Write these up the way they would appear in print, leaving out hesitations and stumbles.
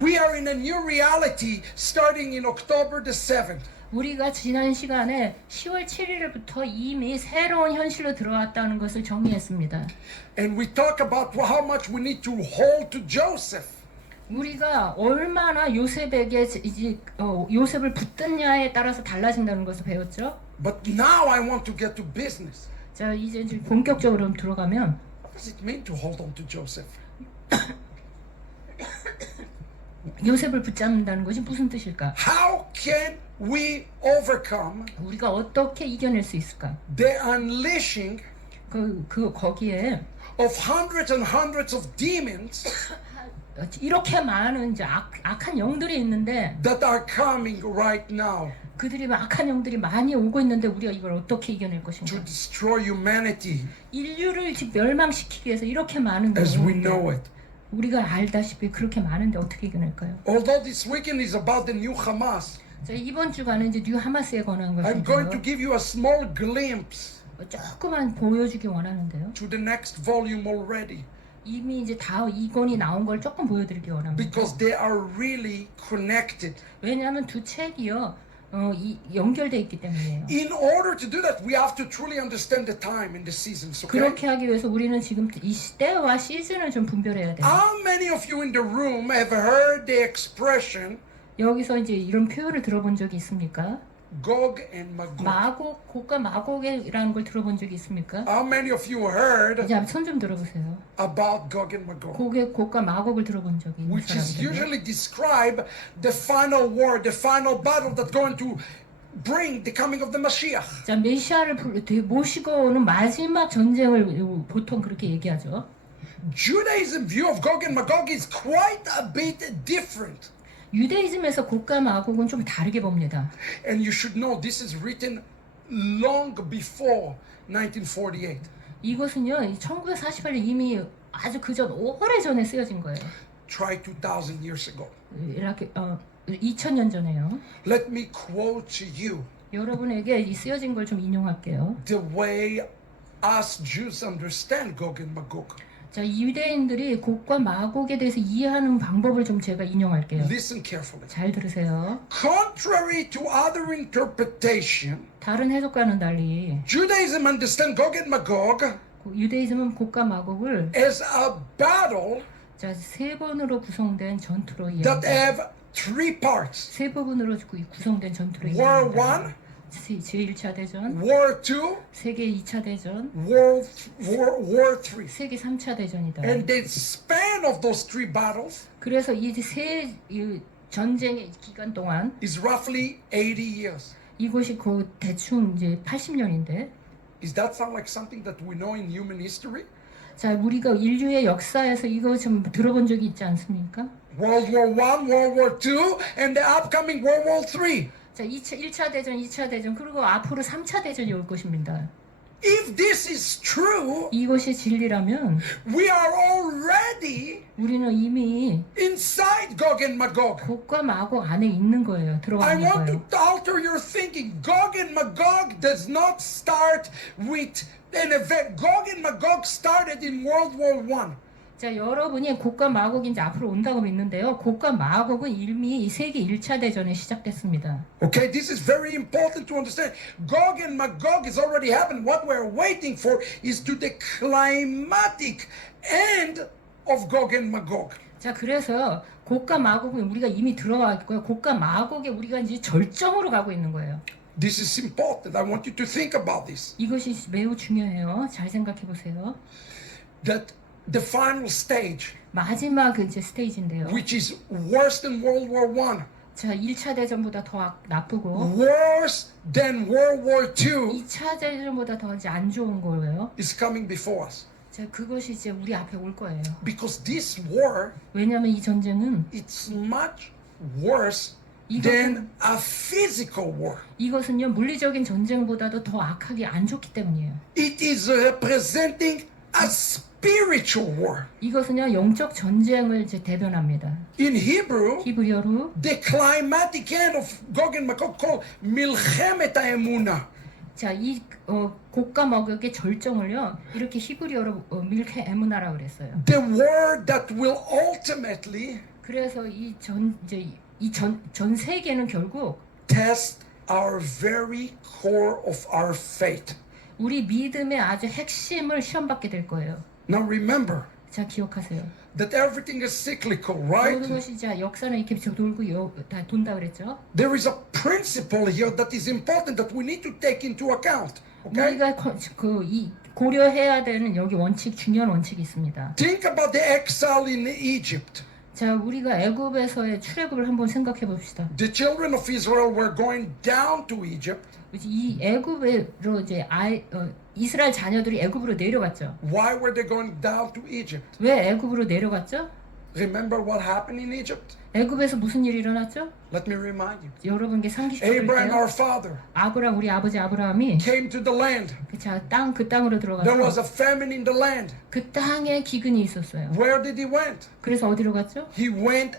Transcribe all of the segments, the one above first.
We are in a new reality starting in October the 7th. 우리가 지난 시간에 10월 7일부터 이미 새로운 현실로 들어왔다는 것을 정리했습니다. And we talk about how much we need to hold to Joseph. 우리가 얼마나 요셉에게 이제 요셉을 붙드냐에 따라서 달라진다는 것을 배웠죠. But now I want to get to business. 자, 이제 본격적으로 들어가면 What does it mean to hold on to Joseph? 요셉을 붙잡는다는 것이 무슨 뜻일까? How can we overcome 우리가 어떻게 이겨낼 수 있을까? the unleashing 거기에 of hundreds and hundreds of demons 이렇게 많은 이제 악한 영들이 있는데 that are coming right now 그들이 악한 영들이 많이 오고 있는데 우리가 이걸 어떻게 이겨낼 to 것인가? destroy humanity 인류를 멸망시키기 위해서 이렇게 많은 as we 영이 know it? 우리가 알다시피 그렇게 많은데 어떻게 이겨낼까요? Although this weekend is about the new Hamas, 자, 이번 주간은 이제 뉴 하마스에 관한 I'm going to 것인데요. give you a small glimpse 조금만 보여주기 원하는데요. to the next volume already 이미 이제 다 2권이 나온 걸 조금 보여드리기 원합니다. because they are really connected. 왜냐하면 두 책이요 연결돼 있기 때문이에요. In order to do that, we have to truly understand the time and the seasons, okay? 그렇게 하기 위해서 우리는 지금 이 시대와 시즌을 좀 분별해야 돼요. How many of you in the room have heard the expression 여기서 이제 이런 표현을 들어본 적이 있습니까? Gog and Magog? 마곡, 곡과 마곡이라는 걸 들어본 적이 있습니까? How many of you heard 이제 손 좀 들어보세요. about Gog and Magog? 곡과 마곡을 들어본 적이 있는 Which is 사람들. usually describe the final war, the final battle that's going to bring the coming of the Mashiach. 자, 메시아를 모시고 오는 마지막 전쟁을 보통 그렇게 얘기하죠. Judaism view of Gog and Magog is quite a bit different. 유대이즘에서 곡과 마곡은 좀 다르게 봅니다. And you should know this is written long before 1948. 이것은요, 1948년 이미 아주 그전 오래전에 쓰여진 거예요. Try 2,000 years ago. 이렇게 2000년 전에요. Let me quote to you 여러분에게 이 쓰여진 걸 좀 인용할게요. the way us Jews understand Gog and Magog. 자, 유대인들이 곡과 마곡에 대해서 이해하는 방법을 좀 제가 인용할게요. Listen carefully. 잘 들으세요. Contrary to other interpretation, 다른 해석과는 달리 Judaism understand Gog and Magog 유대이즘은 곡과 마곡을 as a battle 자, 세 번으로 구성된 전투로 that 이해합니다. have three parts. 세 부분으로 구성된 전투로 War 이해합니다. 1, 제1차 대전, War 2, 세계 2차 대전, War 3. 세계 3차 대전이다. And the span of those three battles 그래서 이 세 전쟁의 기간 동안 is roughly 80 years. 이곳이 그 대충 이제 80년인데 Does that sound like something that we know in human history? 자, 우리가 인류의 역사에서 이거 좀 들어본 적이 있지 않습니까? World War I, World War II, and the upcoming World War III. 자, 1차 대전, 2차 대전, 그리고 앞으로 3차 대전이 올 것입니다. If this is true, 이것이 진리라면 we are already 우리는 이미 inside Gog and Magog. 곡과 마곡 안에 있는 거예요. 들어가 I 있는 want 거예요. to alter your thinking. Gog and Magog does not start with an event. Gog and Magog started in World War I. 자, 여러분이 곡과 마곡이 이제 앞으로 온다고 믿는데요. 곡과 마곡은 이미 이 세계 1차 대전에 시작됐습니다. Okay, this is very important to understand. Gog and Magog has already happened. What we're waiting for is to the climatic end of Gog and Magog. 자, 그래서 곡과 마곡은 우리가 이미 들어와 있고요. 곡과 마곡에 우리가 이제 절정으로 가고 있는 거예요. This is important. I want you to think about this. 이것이 매우 중요해요. 잘 생각해 보세요. That the final stage, 마지막 이제 스테이지인데요. which is worse than World War I, 자, 1차 대전보다 더 나쁘고 worse than World War II, 2차 대전보다 더 이제 안 좋은 거예요. is coming before us. 자, 그것이 이제 우리 앞에 올 거예요. Because this war, 왜냐하면 이 전쟁은 it's much worse 이것은- than a physical war. 이것은요, 물리적인 전쟁보다도 더 악하게 안 좋기 때문이에요. It is representing a spiritual war. 이것은요, 영적 전쟁을 이제 대변합니다. In Hebrew, 히브리어로 the climatic end of Gog and Magog called Milchemet HaEmunah. 자, 이 곡과 마곡의 절정을요, 이렇게 히브리어로 밀케 에무나라고 그랬어요. The word that will ultimately 그래서 전 세계는 결국 test our very core of our faith. 우리 믿음의 아주 핵심을 시험받게 될 거예요. Now remember 자, 기억하세요. that everything is cyclical, 모든 right? 것이 자 역사는 이렇게 돌고 다 돈다 그랬죠. There is a principle here that is important that we need to take into account. Okay? 우리가 고려해야 되는 여기 중요한 원칙이 있습니다. Think about the exile in Egypt. 자, 우리가 애굽에서의 출애굽을 한번 생각해 봅시다. The children of Israel were going down to Egypt. 이 애굽으로 이스라엘 자녀들이 애굽으로 내려갔죠. Why were they going down to Egypt? 왜 애굽으로 내려갔죠? Remember what happened in Egypt? 애굽에서 무슨 일이 일어났죠? Let me remind you. 여러분께 상기시켜 Abraham, 드릴게요. our father, 우리 아버지 아브라함이 came to the land. 그 땅으로 There was 들어가서 a famine in the land. 그 땅에 기근이 있었어요. Where did he went? 그래서 어디로 갔죠? He went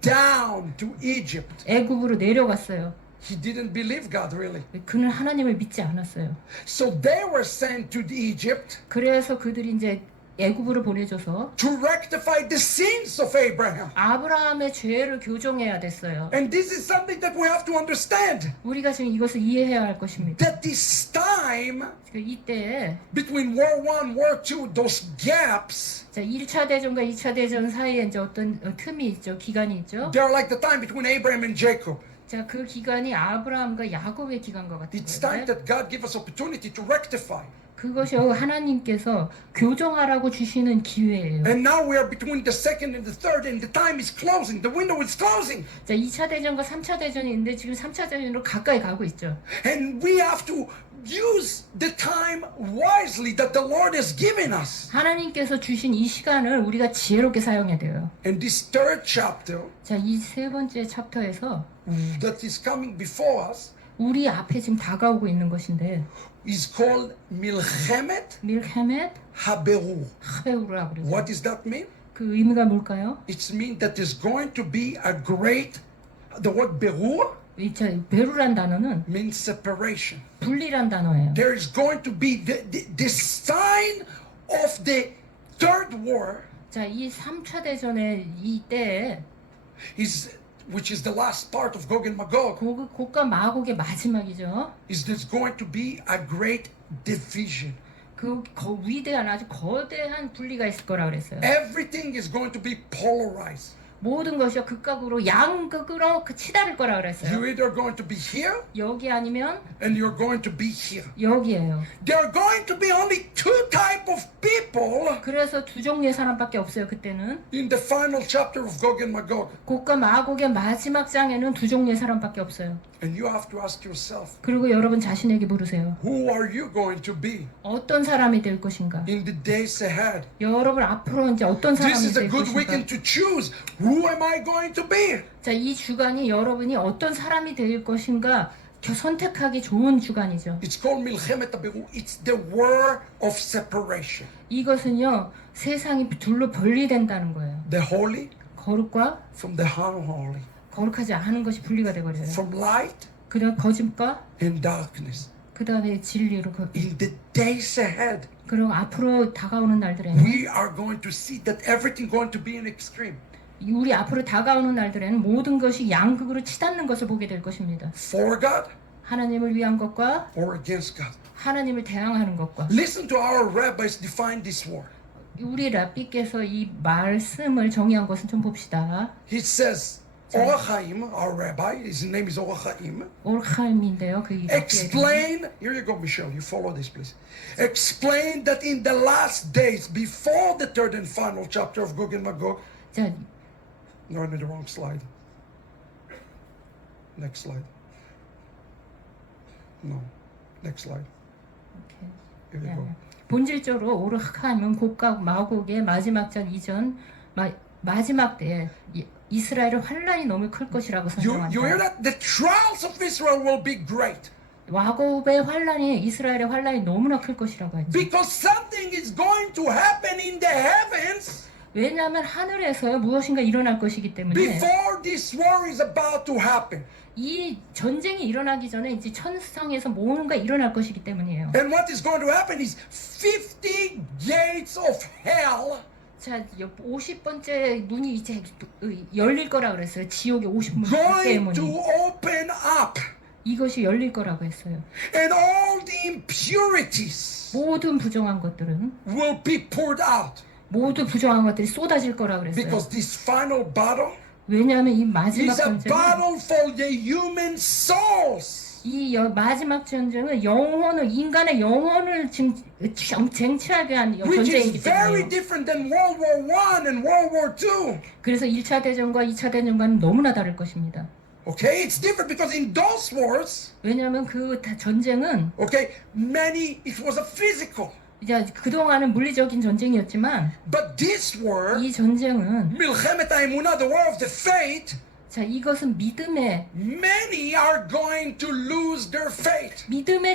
down to Egypt. 애굽으로 내려갔어요. He didn't believe God really. 그는 하나님을 믿지 않았어요. So they were sent to Egypt 그래서 그들이 이제 애굽으로 보내줘서 to rectify the sins of Abraham. 아브라함의 죄를 교정해야 됐어요. And this is something that we have to understand. 우리가 지금 이것을 이해해야 할 것입니다. That this time 이때에 between War I, War II, those gaps, 자, 1차 대전과 2차 대전 사이에 이제 어떤 틈이 있죠. 기간이 있죠. they're like the time between Abraham and Jacob. 자, 그 기간이 아브라함과 야곱의 기간과 같은 It's time 거예요. that God give us opportunity to rectify. 그것이 하나님께서 교정하라고 주시는 기회예요. And now we are between the second and the third, and the time is closing. The window is closing. 자, 2차 대전과 3차 대전이 있는데 지금 3차 대전으로 가까이 가고 있죠. And we have to use the time wisely that the Lord has given us. 하나님께서 주신 이 시간을 우리가 지혜롭게 사용해야 돼요. And this third chapter 자, 이 세 번째 챕터에서 that is coming before us 우리 앞에 지금 다가오고 있는 것인데 is called Milchemet 밀헤멧 HaBeru. 하베우라고 그러죠. What does that mean? 그 의미가 뭘까요? It means that there's going to be a great, the word Beru 베루란 단어는 means separation. 분리란 단어예요. There is going to be the sign of the third war 자, 이 3차 대전의 이때에 which is the last part of Gog and Magog, 곡과 마곡의 마지막이죠. is there's going to be a great division. 위대한 아주 거대한 분리가 있을 거라 그랬어요. Everything is going to be polarized. 모든 것이 극각으로 양극으로 치달을 거라 그랬어요. You're either going to be here 여기 아니면 and you're going to be here. 여기예요. There are going to be only two type of people 그래서 두 종류의 사람밖에 없어요. 그때는 in the final chapter of Gog and Magog. 곡과 마곡의 마지막 장에는 두 종류의 사람밖에 없어요. And you have to ask yourself, 그리고 여러분 자신에게 물으세요. who are you going to be 어떤 사람이 될 것인가? in the days ahead? 여러분 앞으로 이제 어떤 This 사람이 is a 될 good 것인가? weekend to choose. Who am I going to be? 자, 이 주간이 여러분이 어떤 사람이 될 것인가 선택하기 좋은 주간이죠. It's called Milchemet HaBeru. It's the war of separation. 이것은요, 세상이 둘로 분리된다는 거예요. The holy 거룩과 from the unholy. 거룩하지 않은 것이 분리가 되버려요. From light 그다음 거짓과 and darkness. 그다음에 진리로 In the days ahead, 그리고 앞으로 다가오는 날들에는 we are going to see that everything going to be an extreme. 우리 앞으로 다가오는 날들에는 모든 것이 양극으로 치닫는 것을 보게 될 것입니다. For God 하나님을 위한 것과 or against God. 하나님을 대항하는 것과. Listen to our rabbis define this war. 우리 랍비께서 이 말씀을 정의한 것은 좀 봅시다. He says, Or Chaim, our rabbi, his name is Or Chaim, 올하임인데요. 그 explain, here you go Michelle, you follow this please. Explain that in the last days, before the third and final chapter of Gog and Magog, 자, no, on the wrong slide. Next slide. No, next slide. Here you go. 본질적으로 오르하임은 곡과 마곡의 마지막 전 이전 마지막 때에 이스라엘의 환란이 너무 클 것이라고 You hear 선정한다. that? The trials of Israel will be great. 야곱의 환란이 이스라엘의 환란이 너무나 클 것이라고 했죠. Because something is going to happen in the heavens 왜냐하면 하늘에서 무엇인가 일어날 것이기 때문에 before this war is about to happen. 이 전쟁이 일어나기 전에 이제 천상에서 뭔가 일어날 것이기 때문이에요. And what is going to happen is 50 gates of hell 자, 50번째 문이 이제 열릴 거라 그랬어요. 지옥의 50문 going to 문이. open up, 이것이 열릴 거라고 했어요. and all the impurities 모든 부정한 것들은 will be poured out. 모두 부정한 것들이 쏟아질 거라고 그랬어요. Because this final battle 왜냐하면 이 마지막 is a 전쟁은 battle for the human souls. 마지막 전쟁은 영혼을 인간의 영혼을 쟁취하게 한 Which 전쟁이기 is very 때문에 different than World War I and World War II. 그래서 1차 대전과 2차 대전과는 너무나 다를 것입니다. Okay, it's different because in those wars, 왜냐하면 그 전쟁은 okay, it was a physical. 이제 그동안은 물리적인 전쟁이었지만 But this war, 이 전쟁은 Milchemet HaEmunah, the war of the faith, 자 이것은 믿음의 are going to lose their faith.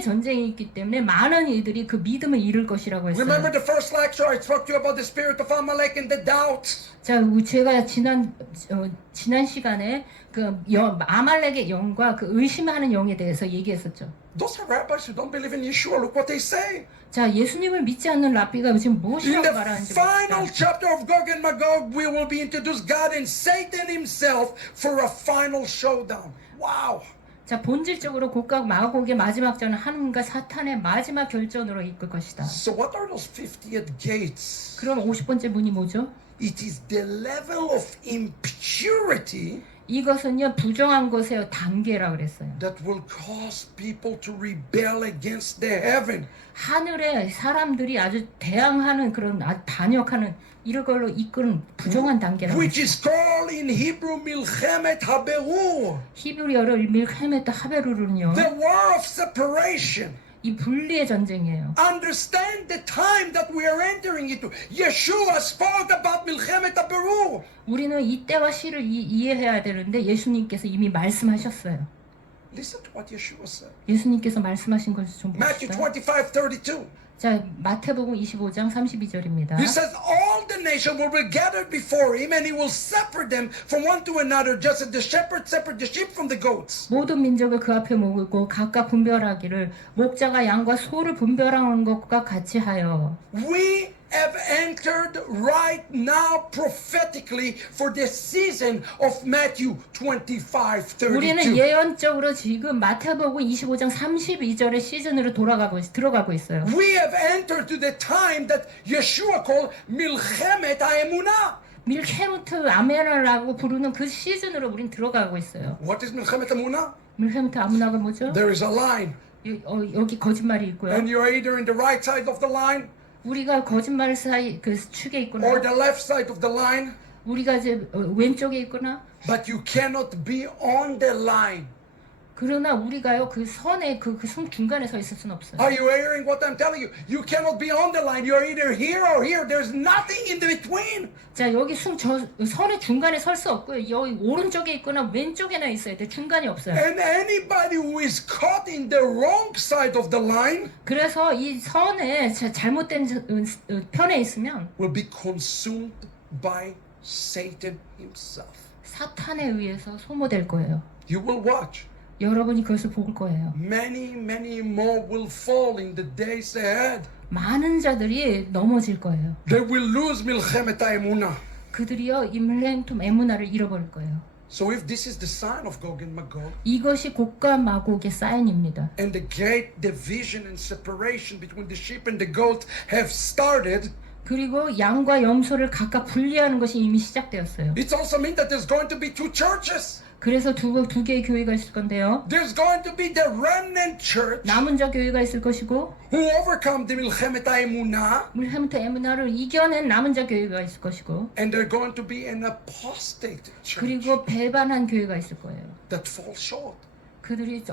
전쟁이기 때문에 많은 이들이 그 믿음을 잃을 것이라고 했어요. Remember the first lecture I spoke to you about the spirit of Amalek and the doubt. 자, 제가 지난 시간에 그 아말렉의 영과 그 의심하는 영에 대해서 얘기했었죠. Those are rabbis who don't believe in Yeshua. Look what they say. 자, 예수님을 믿지 않는 랍비가 지금 In 무엇이라고 the 말하는지 final 봅시다. chapter of Gog and Magog, we will be introduced God and Satan himself for a final showdown. Wow. 자, 본질적으로 곡각 마곡의 마지막 전은 하나님과 사탄의 마지막 결전으로 이끌 것이다. So what are those 50th gates? 그럼 50번째 문이 뭐죠? It is the level of impurity 이것은요 부정한 것의 단계라 그랬어요. that will cause people to rebel against the heaven. 하늘에 사람들이 아주 대항하는 그런 아주 반역하는 이런 걸로 이끄는 부정한 단계라고. Which is called in Hebrew Milchemet HaBerur. 히브리어로 밀헤메트 하베루는요. The war of separation. 이 분리의 전쟁이에요. Understand the time that we are entering into. Yeshua spoke about Milchemet HaBerur. 우리는 이때와 시를 이해해야 되는데 예수님께서 이미 말씀하셨어요. Listen to what Yeshua said. 예수님께서 말씀하신 것을 좀 Matthew 봅시다. 25:32. 자, 마태복음 25장 32절입니다. He says all the nations will be gathered before him and he will separate them from one to another just as the shepherd separates the sheep from the goats. 모든 민족을 그 앞에 모으고 각각 분별하기를 목자가 양과 소를 분별하는 것과 같이 하여. We have entered right now prophetically for the season of Matthew 25:32. 우리는 예언적으로 지금 마태복음 25장 32절의 시즌으로 들어가고 있어요. We have entered to the time that Yeshua called Milchemet HaEmunah. 밀케무트 아메나라고 부르는 그 시즌으로 우린 들어가고 있어요. What is Milchemet HaEmunah? 밀케무트 아무나가 뭐죠? There is a line, 여기 거짓말이 있고요. and you're either in the right side of the line 우리가 거짓말 사이 그 축에 있거나 or the left side of the line, 우리가 이제 왼쪽에 있거나 but you cannot be on the line. 그러나 우리가요 그 선의 그 중간에 서 있을 수는 없어요. Are you hearing what I'm telling you? You cannot be on the line. You're either here or here. There's nothing in between. 자 여기 선의 중간에 설 수 없고요. 여기 오른쪽에 있거나 왼쪽에나 있어야 돼. 중간이 없어요. And anybody who is caught in the wrong side of the line 그래서 이 선에 잘못된 편에 있으면 will be consumed by Satan himself. 사탄에 의해서 소모될 거예요. You will watch. 여러분이 그것을 볼 거예요. Many more will fall in the days ahead. 많은 자들이 넘어질 거예요. They will lose Milchemet HaEmunah. 그들이요 임렌툼 에무나를 잃어버릴 거예요. So if this is the sign of Gog and Magog, 이것이 곡과 마곡의 사인입니다. and the great division and separation between the sheep and the goat have started, 그리고 양과 염소를 각각 분리하는 것이 이미 시작되었어요. it also means that there's going to be two churches. 그래서 두 개의 교회가 있을 건데요. There's going to be the remnant church 남은 자 교회가 있을 것이고 who overcome the Milchemet HaEmunah, 밀헤무트 에무나를 이겨낸 남은 자 교회가 있을 것이고 and they're going to be an apostate church 그리고 배반한 교회가 있을 거예요. that falls short. 그들이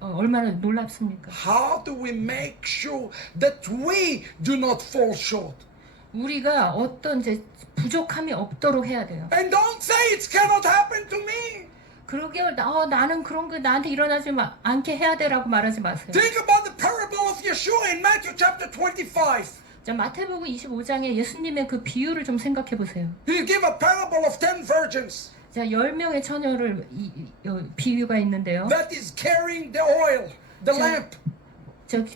얼마나 놀랍습니까? How do we make sure that we do not fall short? 우리가 어떤 이제 부족함이 없도록 해야 돼요. And don't say it cannot happen to me. 그러게 나는 그런 거 나한테 일어나지 않게 해야 돼라고 말하지 마세요. Think about the parable of Yeshua in Matthew chapter 25. 자, 마태복음 25장에 예수님의 그 비유를 좀 생각해 보세요. He gave a parable of 10 virgins 자, 10명의 처녀를 비유가 있는데요. that is carrying the oil, the 자, lamp,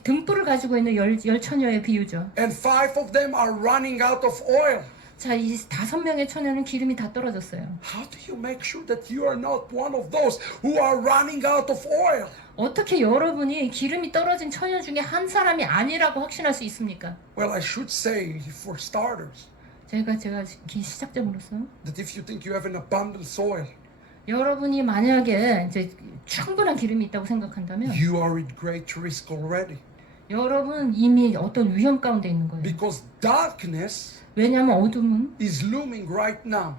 등불을 가지고 있는 열 처녀의 비유죠. and 5 of them are running out of oil. 자, 이 5명의 처녀는 기름이 다 떨어졌어요. How do you make sure that you are not one of those who are running out of oil? 어떻게 여러분이 기름이 떨어진 처녀 중에 한 사람이 아니라고 확신할 수 있습니까? Well, I should say, for starters, 제가 시작점으로서 that if you think you have an abundant oil, 여러분이 만약에 이제 충분한 기름이 있다고 생각한다면 you are at great risk already. 여러분 이미 어떤 위험 가운데 있는 거예요. Because darkness 왜냐하면 어둠은 is looming right now.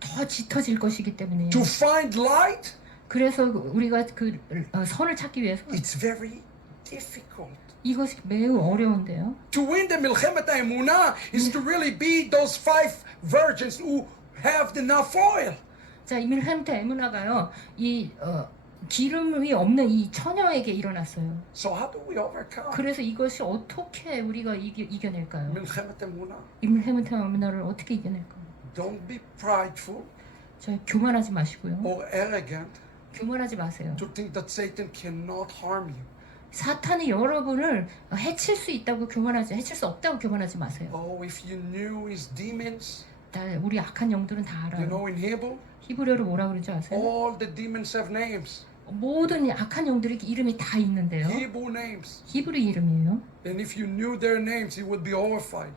더 짙어질 것이기 때문에요. To find light, 그래서 우리가 그 선을 찾기 위해서 it's very difficult. 이것이 매우 어려운데요. To win the Milchemet HaEmunah is to really be those 5 virgins who have enough oil. 자, 이 밀헤므트 에무나가요. 이 기름이 없는 이 처녀에게 일어났어요. So how do we overcome 그래서 이것이 어떻게 우리가 이겨낼까요? Milchemet HaEmunah? 이 밀헤므트 에무나를 어떻게 이겨낼까요? Don't be prideful 자, 교만하지 마시고요. or arrogant 교만하지 마세요. to think that Satan cannot harm you. 사탄이 여러분을 해칠 수 있다고 해칠 수 없다고 교만하지 마세요. Oh, if you knew his demons, 다 우리 악한 영들은 다 you 알아요. know in Hebrew, 히브리어로 뭐라 그러지 아세요? all the demons have names, 모든 악한 영들이 이름이 다 있는데요. Hebrew names. 히브리 이름이에요. And if you knew their names, you would be horrified.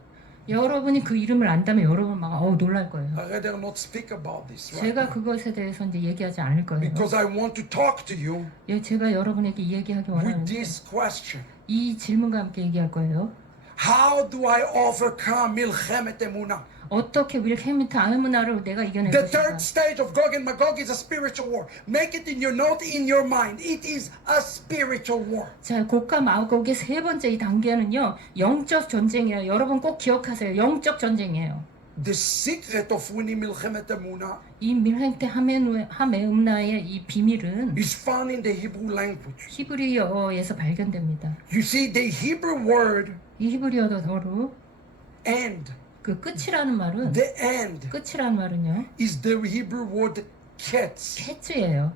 여러분이 그 이름을 안다면 여러분 막 놀랄 거예요. I'd rather not speak about this, right? 제가 그것에 대해서 이제 얘기하지 않을 거예요. Because I want to talk to you 예, 제가 여러분에게 얘기하기 with 원하는데 this question. 이 질문과 함께 얘기할 거예요. How do I overcome Milchemet HaEmunah? 어떻게 밀헤므트 아메무나를 내가 이겨낼 The 것인가? third stage of Gog and Magog is a spiritual war. Make it in your note, in your mind. It is a spiritual war. 자, 곡과 마곡의 세 번째 이 단계는요, 영적 전쟁이에요. 여러분 꼭 기억하세요. 영적 전쟁이에요. The secret of winning Milchemet HaEmunah 이 밀헤므트 하메음나의 이 비밀은 is found in the Hebrew language. 히브리어에서 발견됩니다. You see, the Hebrew word 이 히브리어로 end, 그 끝이라는 말은 the end, 끝이라는 말은요, is the Hebrew word ketz. 캐츠예요.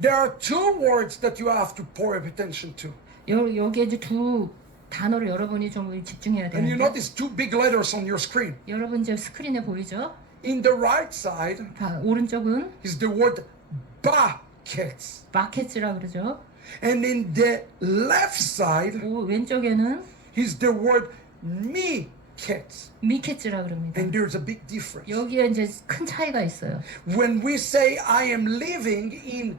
There are 2 words that you have to pour attention to. 여기에 이제 두 단어를 여러분이 좀 집중해야 And you 되는데, notice 2 big letters on your screen. 여러분 이제 스크린에 보이죠? In the right side 오른쪽은 is the word ba-ketz. 마켓즈라 그러죠. And in the left side 왼쪽에는 is the word mi-ketz. 미켓즈라 그럽니다. And there's a big difference. 여기에 이제 큰 차이가 있어요. When we say I am living in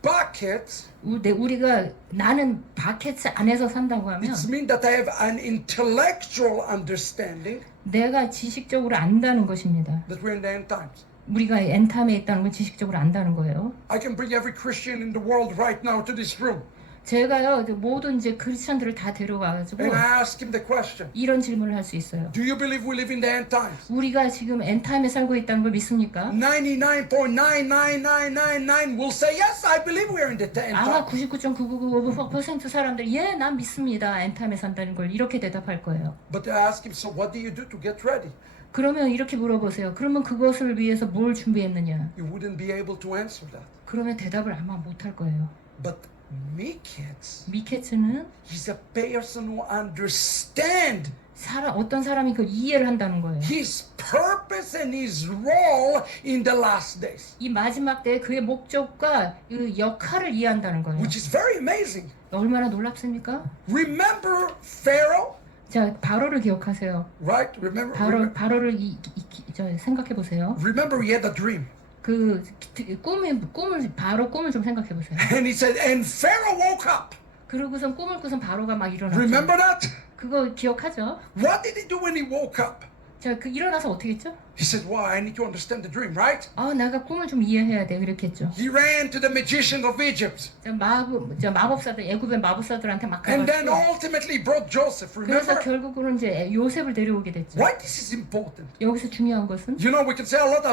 buckets, 우리가 나는 바켓츠 안에서 산다고 하면 it means that I have an intellectual understanding 내가 지식적으로 안다는 것입니다. that we're in the end times. 우리가 엔탐에 있다는 걸 지식적으로 안다는 거예요. I can bring every Christian in the world right now to this room 제가요 모든 이제 크리스천들을 다 데려와가지고 and I ask him the question, 이런 질문을 할 수 있어요. do you believe we live in the end times? 우리가 지금 엔타임에 살고 있다는 걸 믿습니까? 99.99999 will say yes, I believe we're in the end 아마 times. 99.999% 사람들이 예, 난 믿습니다. 엔타임에 산다는 걸 이렇게 대답할 거예요. But I ask him, so what do you do to get ready? 그러면 이렇게 물어보세요. 그러면 그것을 위해서 뭘 준비했느냐? You wouldn't be able to answer that. 그러면 대답을 아마 못할 거예요. But Miketz 미케츠는 is a person who understands 어떤 사람이 그 이해를 한다는 거예요. his purpose and his role in the last days, 이 마지막 때에 그의 목적과 그 역할을 이해한다는 거예요. which is very amazing. 얼마나 놀랍습니까? Remember Pharaoh, 자, 바로를 기억하세요. right? Remember, 바로를 생각해 보세요. remember he had a dream. 바로 꿈을 좀 생각해 보세요. And he said, and Pharaoh woke up. 그러고선 꿈을 꾸선 바로가 막 일어났죠. Remember that? 그거 기억하죠? What did he do when he woke up? 자, 일어나서 어떻게 했죠? He said, well, I need to understand the dream, right? 내가 꿈을 좀 이해해야 돼. 그렇게 했죠. He ran to the magician of Egypt. 마법사들, 애굽의 마법사들한테 막 And then 가가지고 ultimately brought Joseph, 그래서 remember? 결국으로는 이제 요셉을 데려오게 됐죠. Why this is important? 여기서 중요한 것은 You know, we can say a lot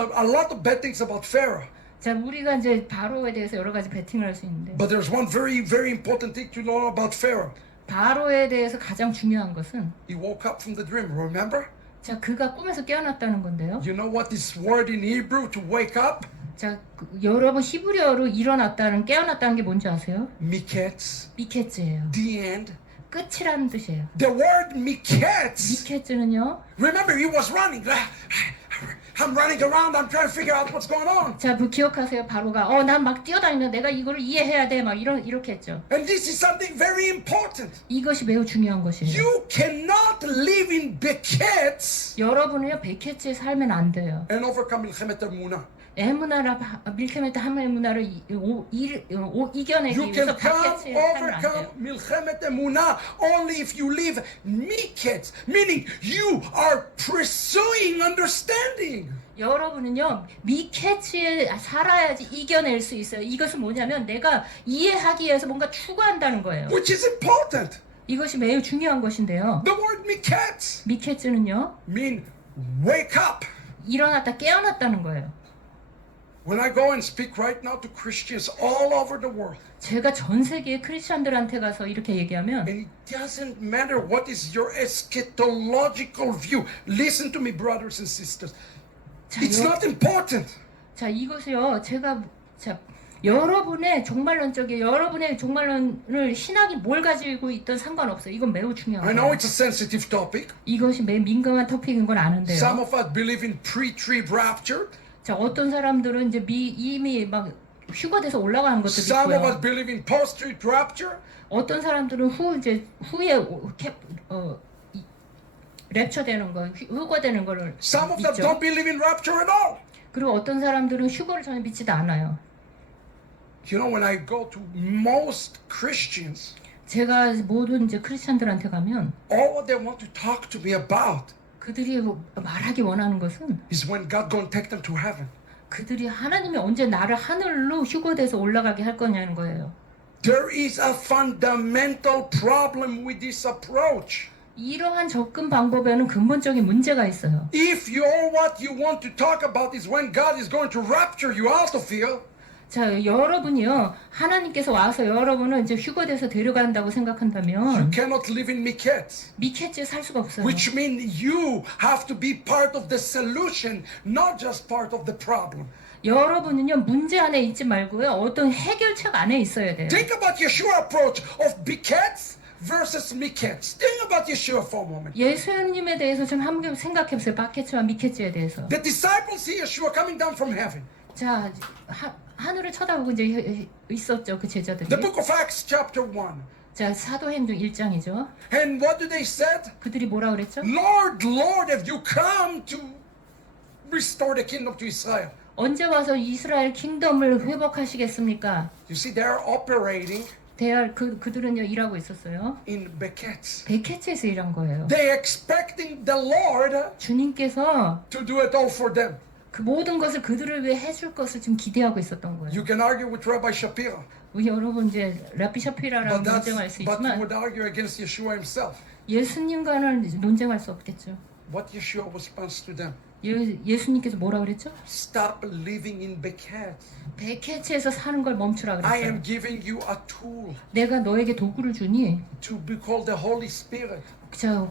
of bad things about Pharaoh. 자, 우리가 이제 바로에 대해서 여러 가지 베팅을 할 수 있는데 But there's one very, very important thing to know about Pharaoh. 바로에 대해서 가장 중요한 것은 He woke up from the dream, remember? 자, 그가 꿈에서 깨어났다는 건데요. You know what this word in Hebrew to wake up? 자, 여러분 히브리어로 깨어났다는 게 뭔지 아세요? Miketz, 미케츠예요. the end, 끝이라는 뜻이에요. The word miketz, 미케츠는요. remember he was running. I'm running around, I'm trying to figure out what's going on. 자, 기억하세요. 바로가 난 막 뛰어다니는 내가 이거를 이해해야 돼. 막 이렇게 했죠. And this is something very important. 이것이 매우 중요한 것이에요. You cannot live in beketz 여러분은요, 베케츠에 살면 안 돼요. and overcome milchemet emunah. 에무나라 밀케메트 함의 문화를 이겨내기 You 위해서 can come 바케츠에 살면 안 돼요. overcome milchemet emunah only if you live miketz, meaning you are pursuing understanding. 여러분은요, 미케츠에 살아야지 이겨낼 수 있어요. 이것은 뭐냐면 내가 이해하기 위해서 뭔가 추구한다는 거예요. Which is important. 이것이 매우 중요한 것인데요. The word miketz 미케츠는요, mean wake up. 일어났다 깨어났다는 거예요. When I go and speak right now to Christians all over the world, 제가 전 세계 크리스천들한테 가서 이렇게 얘기하면 and it doesn't matter what is your eschatological view. Listen to me, brothers and sisters. 자, It's not important. 자, 이것이요. 여러분의 종말론을 신학이 뭘 가지고 있든 상관없어요. 이건 매우 중요한 I know 거예요. it's a sensitive topic. 이것이 매우 민감한 토픽인 건 아는데요. Some of us believe in pre-trib rapture. 자, 어떤 사람들은 이제 이미 막 휴가돼서 올라가는 것도 Some of us 있고요. believe in post-trib rapture. 어떤 사람들은 후에 랩처되는 거, 휴거되는 거를 Some of them 믿죠. don't believe in rapture at all. 그리고 어떤 사람들은 휴거를 전혀 믿지도 않아요. You know, when I go to most Christians, 제가 모든 이제 크리스천들한테 가면 all what they want to talk to me about 그들이 말하기 원하는 것은 is when God going to take them to heaven. 그들이 하나님이 언제 나를 하늘로 휴거돼서 올라가게 할 거냐는 거예요. There is a fundamental problem with this approach. 이러한 접근 방법에는 근본적인 문제가 있어요. If what you want to talk about is when God is going to rapture you out of here, 자, 여러분이요, 하나님께서 와서 여러분을 이제 휴거돼서 데려간다고 you 생각한다면 cannot live in miketz. 미케츠에 살 수가 없어요. Which means you have to be part of the solution, not just part of the problem. 여러분은요, 문제 안에 있지 말고요, 어떤 해결책 안에 있어야 돼요. Think about Yeshua approach of miketz versus miketz. Think about Yeshua for a moment. 예수님에 대해서 좀 한번 생각해보세요. 바케츠와 미케츠에 대해서. The disciples see Yeshua coming down from heaven. 자, 하늘을 쳐다보고 이제 있었죠, 그 제자들이. The book of Acts chapter 1. 자, 사도행전 1장이죠. And what do they said? 그들이 뭐라 그랬죠? Lord, Lord, have you come to restore the kingdom to Israel? 언제 와서 이스라엘 킹덤을 회복하시겠습니까? You see, they are operating 그들은요 일하고 있었어요. in beketz. 베케츠에서 일한 거예요. They expecting the Lord 주님께서 to do it all for them. 그 모든 것을 그들을 위해 해줄 것을 지금 기대하고 있었던 거예요. You can argue with Rabbi Shapira, 우리 여러분 이제 라피 샤피라랑 논쟁할 수 but you 있지만 would argue against Yeshua himself. 예수님과는 논쟁할 수 없겠죠. What Yeshua responds to them? 예수님께서 뭐라 그랬죠? Stop living in beketz. 베케츠에서 사는 걸 멈추라 I am 그랬어요. giving you a tool 내가 너에게 도구를 주니, to be called the Holy Spirit. 자,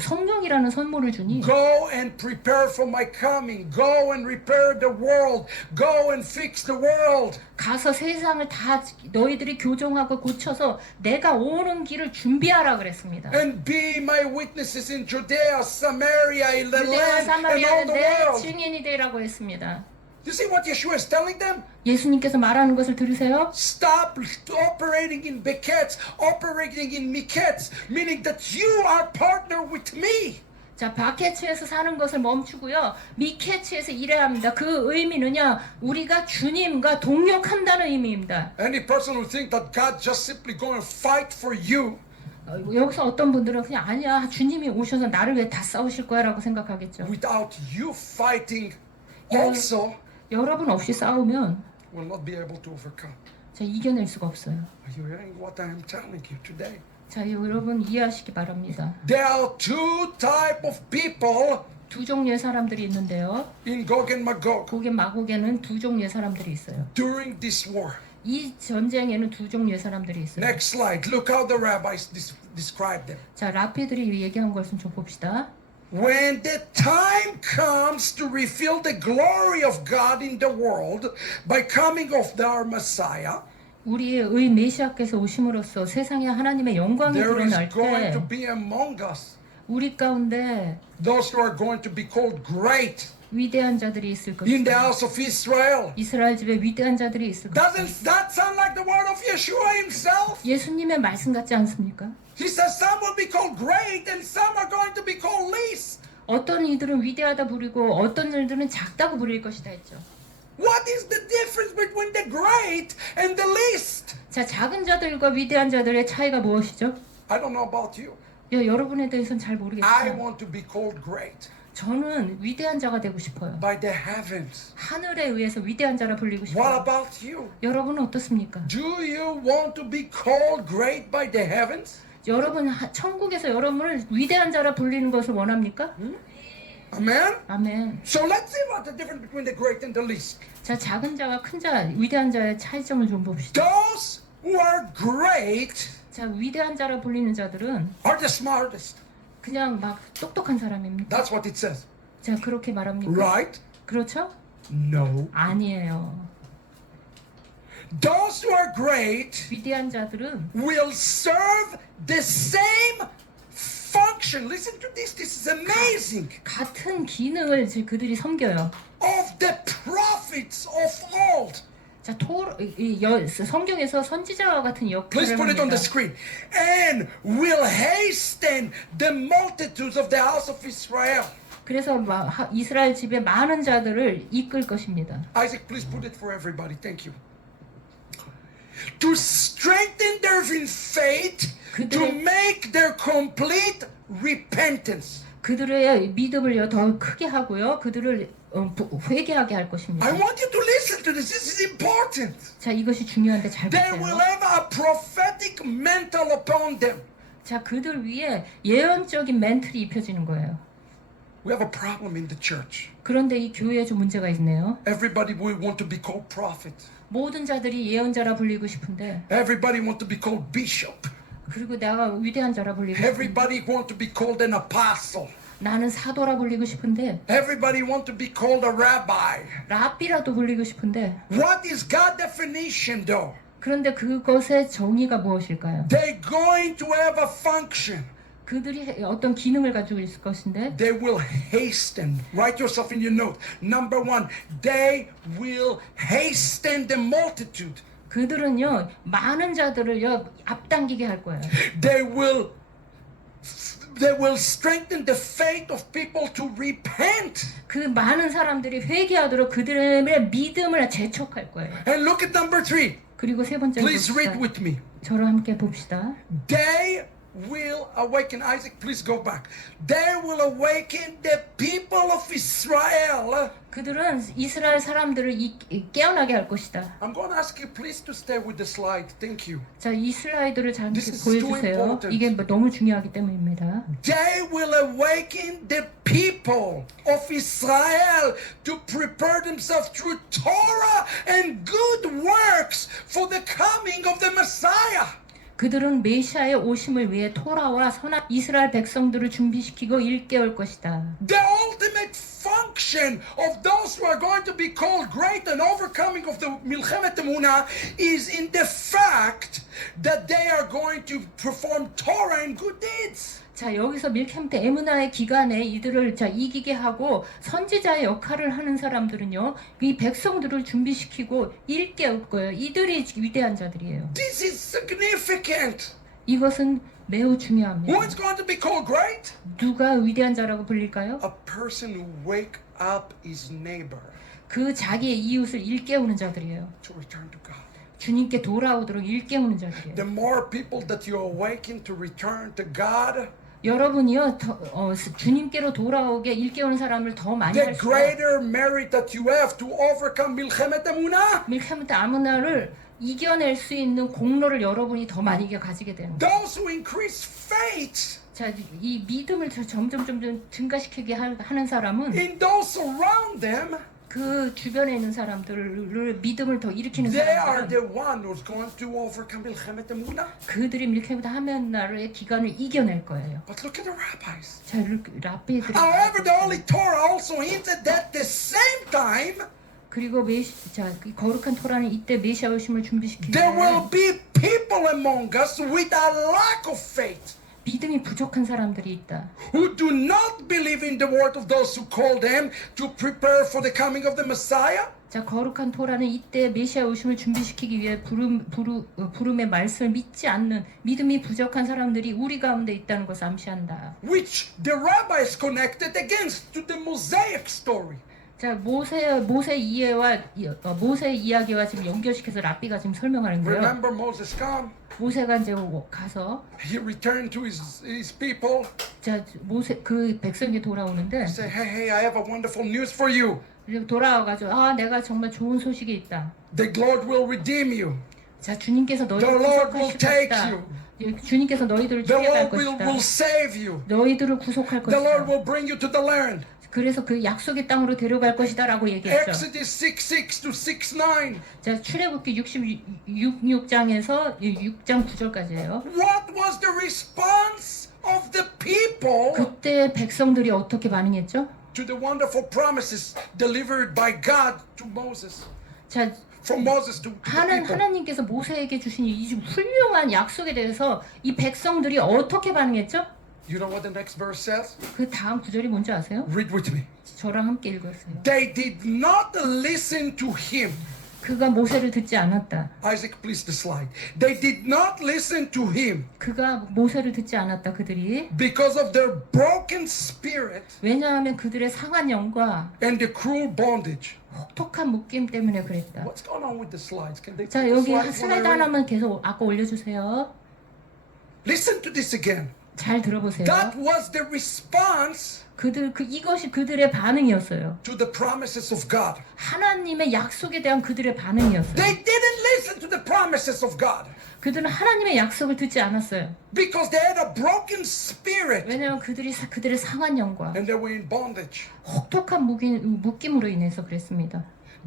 성령이라는 선물을 주니 Go and prepare for my coming. Go and repair the world. Go and fix the world. 가서 세상을 다 너희들이 교정하고 고쳐서 내가 오는 길을 준비하라 그랬습니다. And be my witnesses in Judea, Samaria, in the 유대와 land, and all 사마리아는 the 내 world. 증인이 되라고 했습니다. You see what Yeshua is telling them? 예수님께서 말하는 것을 들으세요? Stop operating in beketz, operating in miketz, meaning that you are partner with me. 자, 바케츠에서 사는 것을 멈추고요. 미케츠에서 일해야 합니다. 그 의미는요, 우리가 주님과 동역한다는 의미입니다. Any person who thinks that God just simply going to fight for you, 여기서 어떤 분들은 그냥 아니야, 주님이 오셔서 나를 위해 다 싸우실 거야라고 생각하겠죠. without you fighting Yeah. also, 여러분 없이 싸우면 will not be able to overcome. 자, 이겨낼 수가 없어요. Are you hearing what I am telling you today? 자, 여러분 이해하시기 바랍니다. There are two type of people 두 종류의 사람들이 있는데요. in Gog and Magog 고개 마고개는 두 종류의 사람들이 있어요. during this war. 이 전쟁에는 두 종류의 사람들이 있어요. Next slide. Look how the rabbis describe them. 자, 라피들이 얘기한 것을 좀 봅시다. When the time comes to reveal the glory of God in the world by coming of our Messiah, 우리의 의 메시아께서 오심으로써 세상에 하나님의 영광이 there is 드러날 going to 때 be among us 우리 가운데 those who are going to be called great 위대한 자들이 있을 in the 것이다. house of Israel. 이스라엘 집에 위대한 자들이 있을 것이다. Doesn't that sound like the word of Yeshua himself? 예수님의 말씀 같지 않습니까? He says some will be called great and some are going to be called least. 어떤 이들은 위대하다 부르고 어떤 이들은 작다고 부릴 것이다 했죠. What is the difference between the great and the least? 자, 작은 자들과 위대한 자들의 차이가 무엇이죠? I don't know about you. 여러분에 대해서는 잘 I 모르겠어요. want to be called great 저는 위대한 자가 되고 싶어요. by the heavens. 하늘에 의해서 위대한 자라 불리고 What 싶어요. about you? 여러분은 어떻습니까? Do you want to be called great by the heavens? 여러분 천국에서 여러분을 위대한 자라 불리는 것을 원합니까? Amen? 아멘. So let's see what the difference between the great and the least. 자, 작은 자와 큰 자, 위대한 자의 차이점을 좀 봅시다. Those who are great 자, 위대한 자라 불리는 자들은 are the smartest. 그냥 막 똑똑한 사람입니다. That's what it says. 자, 그렇게 말합니까? Right? 그렇죠? No. 아니에요. Those who are great 위대한 자들은 will serve the same function. Listen to this. This is amazing. 같은 기능을 그들이 섬겨요. Of the prophets of old. 자, 성경에서 선지자와 같은 Please 역할을 put it on the 합니다. screen. And will hasten the multitudes of the house of Israel. 그래서 이스라엘 집에 많은 자들을 이끌 것입니다. Isaac, please put it for everybody. Thank you. To strengthen their faith, to 그들의- make their complete repentance. 그들의 믿음을 더 크게 하고요. 그들을 회개하게 할 I 것입니다. want you to listen to this. This is important. 자, 이것이 중요한데 잘 They will 보세요. have a prophetic mantle upon them. 자, 그들 위에 예언적인 멘틀이 입혀지는 거예요. We have a problem in the church. 그런데 이 교회에 좀 문제가 있네요. Everybody will want to be called prophet. 모든 자들이 예언자라 불리고 싶은데 Everybody want to be called bishop. 그리고 내가 위대한 자라 불리고 싶은데 Everybody want to be called an apostle. 나는 사도라 불리고 싶은데 Everybody want to be called a rabbi. 랍비라도 불리고 싶은데 What is God's definition though? 그런데 그것의 정의가 무엇일까요? They're going to have a function. 그들이 어떤 기능을 가지고 있을 것인데 They will hasten. Write yourself in your note. Number one, they will hasten the multitude. 그들은요 많은 자들을요 앞당기게 할 거예요. They will strengthen the faith of people to repent. 그 많은 사람들이 회개하도록 그들의 믿음을 재촉할 거예요. And look at number three. 그리고 세 번째 Please read 봅시다. with me. 저랑 함께 봅시다. They will awaken. Isaac, please go back. They will awaken the people of Israel. 그들은 이스라엘 사람들을 깨어나게 할 것이다. I'm going to ask you please to stay with the slide. Thank you. 자, 이 슬라이드를 잘 This is 보여주세요. too important. 이게 너무 중요하기 때문입니다. They will awaken the people of Israel to prepare themselves through Torah and good works for the coming of the Messiah. 그들은 메시아의 오심을 위해 토라와 선한 이스라엘 백성들을 준비시키고 일깨울 것이다. The ultimate function of those who are going to be called great and overcoming of the Milchemet Emunah is in the fact that they are going to perform Torah and good deeds. 자, 여기서 밀캠트 에무나의 기간에 이들을 이기게 하고 선지자의 역할을 하는 사람들은요, 이 백성들을 준비시키고 일깨울 거예요. 이들이 위대한 자들이에요. This is significant. 이것은 매우 중요합니다. Who is going to be called great? 누가 위대한 자라고 불릴까요? A person who wake up his neighbor 그 자기의 이웃을 일깨우는 자들이에요. to return to God. 주님께 돌아오도록 일깨우는 자들이에요. The more people that you awaken to return to God, 여러분이요, 주님께로 돌아오게 일깨우는 사람을 더 많이 the 할수록 greater merit that you have to overcome Milchemet Emunah. 밀카무트 아무나를 이겨낼 수 있는 공로를 여러분이 더 많이 가지게 되는 거예요. Those who increase faith 자, 이 믿음을 점점 증가시키게 하는 사람은 in those around them, 그 주변에 있는 사람들을 믿음을 더 일으키는 they are 사람들은 the one who's going to overcome Milchemet Emunah. 그들이 밀카무트 하면 나라의 기간을 이겨낼 거예요. But look at the rabbis. 자, 랍비들이 However, the Holy Torah also hinted that at the same time, 그리고 그 거룩한 토라는 이때 메시아 오심을 준비시키기 There 위해 will be people among us with a lack of faith, 믿음이 부족한 사람들이 있다. who do not believe in the word of those who call them to prepare for the coming of the Messiah. 자, 거룩한 토라는 이때 메시아 오심을 준비시키기 위해 부름의 말씀을 믿지 않는 믿음이 부족한 사람들이 우리 가운데 있다는 것을 암시한다. Which the rabbis connected against to the Mosaic story. 자, 모세 이야기와 지금 연결시켜서 랍비가 지금 설명하는데요. Remember Moses come, 모세가 이제 가서 he returned to his people, 자, 그 백성이 돌아오는데 say, hey, I have a wonderful news for you. 그리고 돌아와가지고 내가 정말 좋은 소식이 있다. The Lord will redeem you. 자, 주님께서 The 너희를 Lord will 구속하실 take 것이다. you. 주님께서 너희들을 The 죽여갈 Lord will 것이다. save you. 너희들을 구속할 The Lord 것이다. will bring you to the land. 그래서 그 약속의 땅으로 데려갈 것이다라고 얘기했죠. Exodus 6:6 to 6:9. 자, 출애굽기 66장에서 6장 9절까지예요. What was the response of the people 그때 백성들이 어떻게 반응했죠? to the wonderful promises delivered by God to Moses? 자, From Moses to the people. 하나님께서 모세에게 주신 이 훌륭한 약속에 대해서 이 백성들이 어떻게 반응했죠? You know what the next verse says? 그 다음 구절이 뭔지 아세요? Read with me. 저랑 함께 읽었어요. They did not listen to him. 그가 모세를 듣지 않았다. Isaac, please the slide. They did not listen to him 그가 모세를 듣지 않았다. 그들이 because of their broken spirit 왜냐하면 그들의 상한 영과 and the cruel bondage. 혹독한 묶임 때문에 그랬다. What's going on with the slides? Can they 자, put the 여기 slides when I 슬라이드 read? 하나만 계속 아까 올려주세요. Listen to this again. 잘 들어보세요. That was the response 이것이 그들의 반응이었어요. to the promises of God. 하나님의 약속에 대한 그들의 반응이었어요. They didn't listen to the promises of God 그들은 하나님의 약속을 듣지 않았어요. because they had a broken spirit 왜냐하면 그들의 상한 영과 and they were in bondage. 혹독한 묶임으로 인해서 그랬습니다.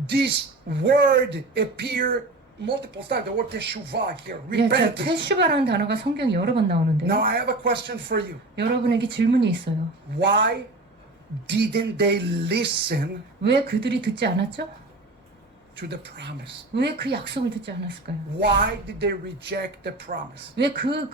This word appear multiple times. The word teshuvah here, repentance. 테슈바라는 단어가 성경에 여러 번 나오는데요. Now I have a question for you. 여러분에게 질문이 있어요. Why didn't they listen 왜 그들이 듣지 않았죠? to the promise? 왜 그 약속을 듣지 않았을까요? Why did they reject the promise? 왜 그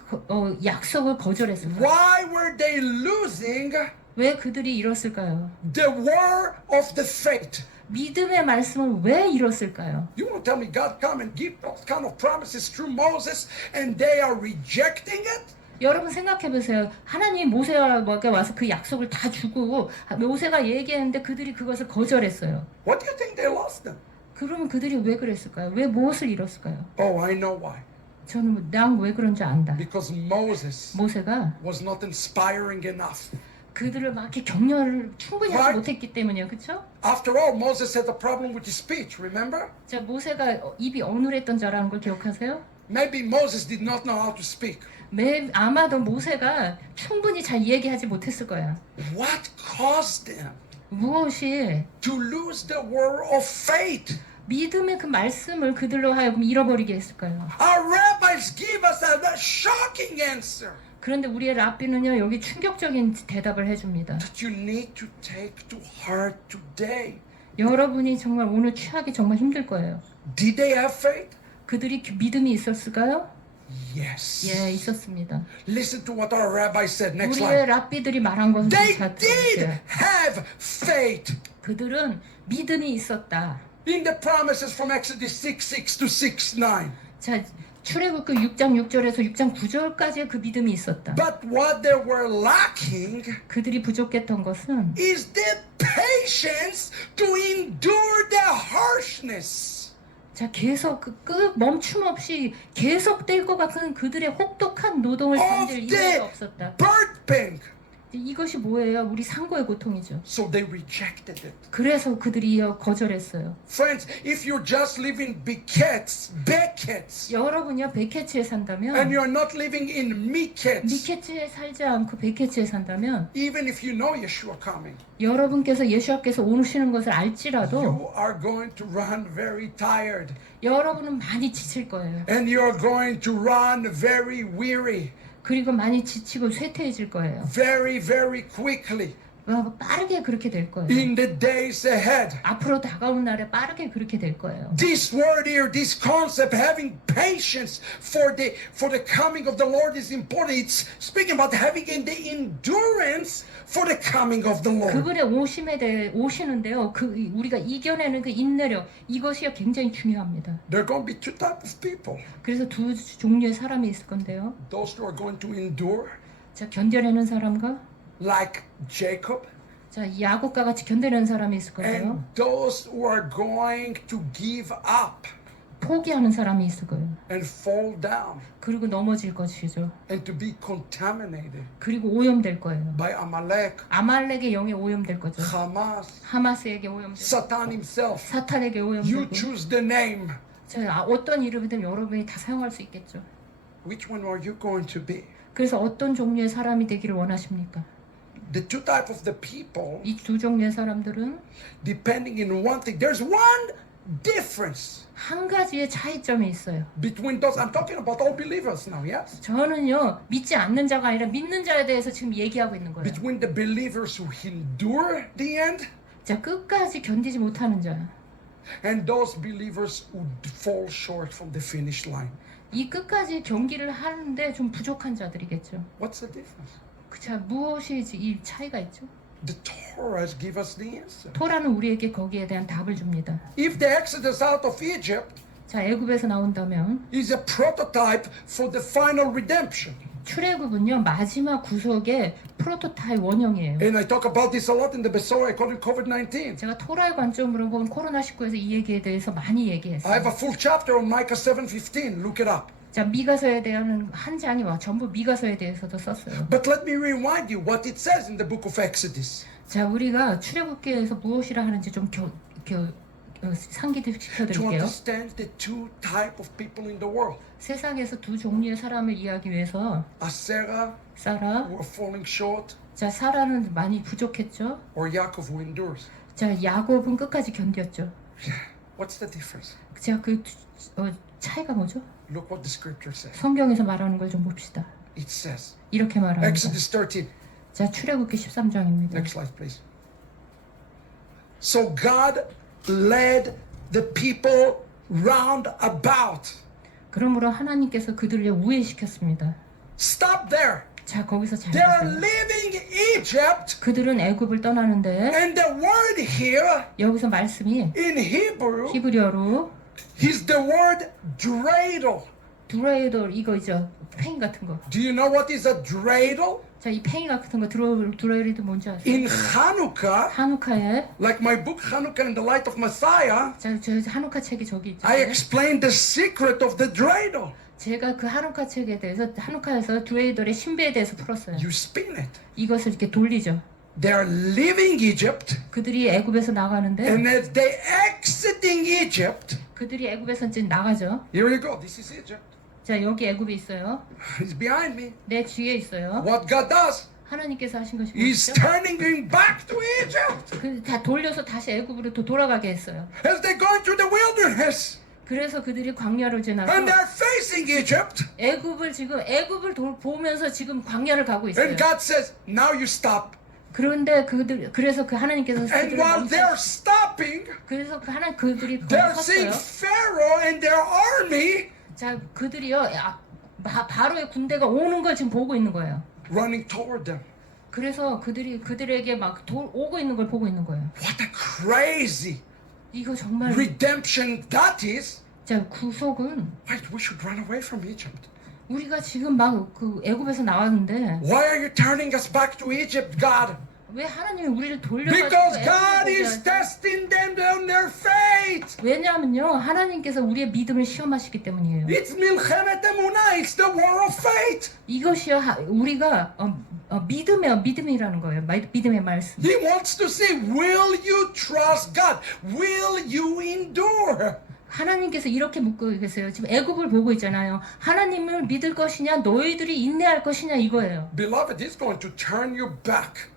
약속을 거절했을까요? Why were they losing 왜 그들이 잃었을까요? the war of the faith? 믿음의 말씀을 왜 잃었을까요? You want to tell me God come and give those kind of promises through Moses and they are rejecting it? 여러분 생각해 보세요. 하나님이 모세에게 와서 그 약속을 다 주고 모세가 얘기했는데 그들이 그것을 거절했어요. What do you think they lost them? 그러면 그들이 왜 그랬을까요? 왜 무엇을 잃었을까요? Oh, I know why. 저는 난 왜 그런지 안다. Because Moses 모세가 was not inspiring enough. 그들을 막 이렇게 격려를 충분히 하지 Right. 못했기 때문이에요. 그렇죠? After all, Moses had a problem with his speech, remember? 자, 모세가 입이 어눌했던 자라는 걸 기억하세요? Maybe Moses did not know how to speak. 아마도 모세가 충분히 잘 얘기하지 못했을 거야. What caused them 무엇이 to lose the war of faith? 믿음의 그 말씀을 그들로 하여금 잃어버리게 했을까요? Our rabbis give us a shocking answer 그런데 우리의 랍비는요 여기 충격적인 대답을 해줍니다. that you need to take to heart today. 여러분이 정말 오늘 취하기 정말 힘들 거예요. Did they have faith? 그들이 믿음이 있었을까요? Yes. 예, 있었습니다. Listen to what our rabbi said. Next 우리의 slide. 랍비들이 말한 것을 They 잘 did 들으세요. have faith 그들은 믿음이 있었다. in the promises from Exodus 6:6 to 6:9. 자, 출애굽기 6장 6절에서 6장 9절까지의 그 믿음이 있었다. But what they were lacking 그들이 부족했던 것은 is the patience to endure the harshness. 자, 계속 그 멈춤 없이 계속될 것 같은 그들의 혹독한 노동을 of 견딜 이유가 the 없었다. birth pain. 이것이 뭐예요? 우리 상고의 고통이죠. So they rejected it. 그래서 그들이 거절했어요. Friends, if you're just living Beckets, 여러분이요 베케츠에 and 산다면 you're not living in Mikets, 미케츠에 살지 않고 베케츠에 산다면 even if you know Yeshua coming, 여러분께서 예수께서 오시는 것을 알지라도 you are going to run very tired. 여러분은 많이 지칠 거예요. And you're going to run very weary, 그리고 많이 지치고 쇠퇴해질 거예요. very, very quickly. 빠르게 그렇게 될 거예요. in the days ahead. 앞으로 다가온 날에 빠르게 그렇게 될 거예요. This word here, this concept, having patience for the coming of the Lord is important. It's speaking about having the endurance for the coming of the Lord. 그분의 오심에 대해 오시는데요. 우리가 이겨내는 그 인내력 이것이 굉장히 중요합니다. There are going to be two types of people. 그래서 두 종류의 사람이 있을 건데요. Those who are going to endure, 자, 견뎌내는 사람과 like Jacob, 자, 야곱과 같이 견뎌내는 사람이 있을 and 거예요. those who are going to give up 포기하는 사람이 있을 거예요. and fall down 그리고 넘어질 것이죠. and to be contaminated 그리고 오염될 거예요. by Amalek, 아말렉의 영에 오염될 거죠. Hamas, 하마스에게 오염될 Satan himself. 사탄에게 You 오염되고. choose the name. 자, 어떤 이름이든 여러분이 다 사용할 수 있겠죠. Which one are you going to be? 그래서 어떤 종류의 사람이 되기를 원하십니까? The two type of the people, 이 두 종류의 사람들은 depending in one thing. There's one difference 한 가지의 차이점이 있어요. between those. I'm talking about all believers now, yes? 저는요, 믿지 않는 자가 아니라 믿는 자에 대해서 지금 얘기하고 있는 거예요. Between the believers who endure the end 자, 끝까지 견디지 못하는 자. and those believers who fall short from the finish line. 이 끝까지 경기를 하는데 좀 부족한 자들이겠죠. What's the difference? 자, 무엇이 이 차이가 있죠? The Torah give us the answer. 토라는 우리에게 거기에 대한 답을 줍니다. If the Exodus out of Egypt 자, 애굽에서 나온다면 is a prototype for the final redemption. 출애굽은요, 마지막 구속의 프로토타입 원형이에요. And I talk about this a lot in the Besorah according to COVID-19. 제가 토라의 관점으로 본 코로나19에서 이 얘기에 대해서 많이 I 얘기했어요. have a full chapter on Micah 7:15. Look it up. 자, 미가서에 대한 한 장이 전부 미가서에 대해서도 썼어요. But let me remind you what it says in the book of Exodus. 자, 우리가 출애굽기에서 무엇이라 하는지 좀 To 상기시켜드릴게요. understand the two type of people in the world. 세상에서 두 종류의 사람을 이해하기 위해서 Sarah 사라, who are falling short, 자, 사라는 많이 부족했죠. or Yaakov who endures. 자, 야곱은 끝까지 견뎠죠. What's the difference? 자, 차이가 뭐죠? Look what the scripture says. 성경에서 말하는 걸 좀 봅시다. It says, 이렇게 말합니다. Exodus 13. 자, 출애굽기 13장입니다. Next slide, please. So God led the people round about. 그러므로 하나님께서 그들을 우회시켰습니다. Stop there. 자, 거기서 잘 They're 보세요. leaving Egypt, 그들은 애굽을 떠나는데 and the word here 여기서 말씀이 in Hebrew 히브리어로 is the word dreidel. 드레이더 이거죠. 팽이 같은 거. Do you know what is a dreidel? 자, 이 팽이 같은 거 드레이드 뭔지 아세요? In Hanukkah, 하누카에 like my book Hanukkah in the Light of Messiah, 자, 저 하누카 책이 저기 있죠. I explained the secret of the dreidel. 제가 그 하누카 책에 대해서 하누카에서 드레이더의 신비에 대해서 풀었어요. You spin it. 이것을 이렇게 돌리죠. They're leaving Egypt, 그들이 애굽에서 나가는데 and as they exiting Egypt, 그들이 애굽에서 이제 나가죠. here you go. This is Egypt. 자, 여기 애굽이 있어요. It's behind me. 내 뒤에 있어요. What God does, 하나님께서 하신 것이 He's 뭐죠? turning them back to Egypt 다 돌려서 다시 애굽으로 또 돌아가게 했어요. as they're going through the wilderness, 그래서 그들이 광야를 지나서 and they're facing Egypt. 애굽을 보면서 지금 광야를 가고 있어요. And God says, "Now you stop." 그런데 그래서 그 하나님께서 And 그들을 while 멈춰- they're stopping, 그래서 그들이 거기 they're seeing 섰어요. Pharaoh and their army 자, 그들이요 바로의 군대가 오는 걸 지금 보고 있는 거예요. running toward them. 그래서 그들에게 막 오고 있는 걸 보고 있는 거예요. What a crazy 이거 정말 redemption that is. 자, 구속은 Wait, we should run away from Egypt. 우리가 지금 막 그 애굽에서 나왔는데 Why are you turning us back to Egypt, God? 왜 하나님이 우리를 돌려가지고 Because 애굽으로 God 보게 is 하지? testing them on their faith. 왜냐하면요 하나님께서 우리의 믿음을 시험하시기 때문이에요. It's milchemet emunah. It's the war of faith. 이것이요 우리가 믿음이라는 거예요. 믿음의 말씀. He wants to see, will you trust God? Will you endure? 하나님께서 이렇게 묻고 계세요. 지금 애굽을 보고 있잖아요. 하나님을 믿을 것이냐, 너희들이 인내할 것이냐 이거예요. Beloved, He's going to turn you back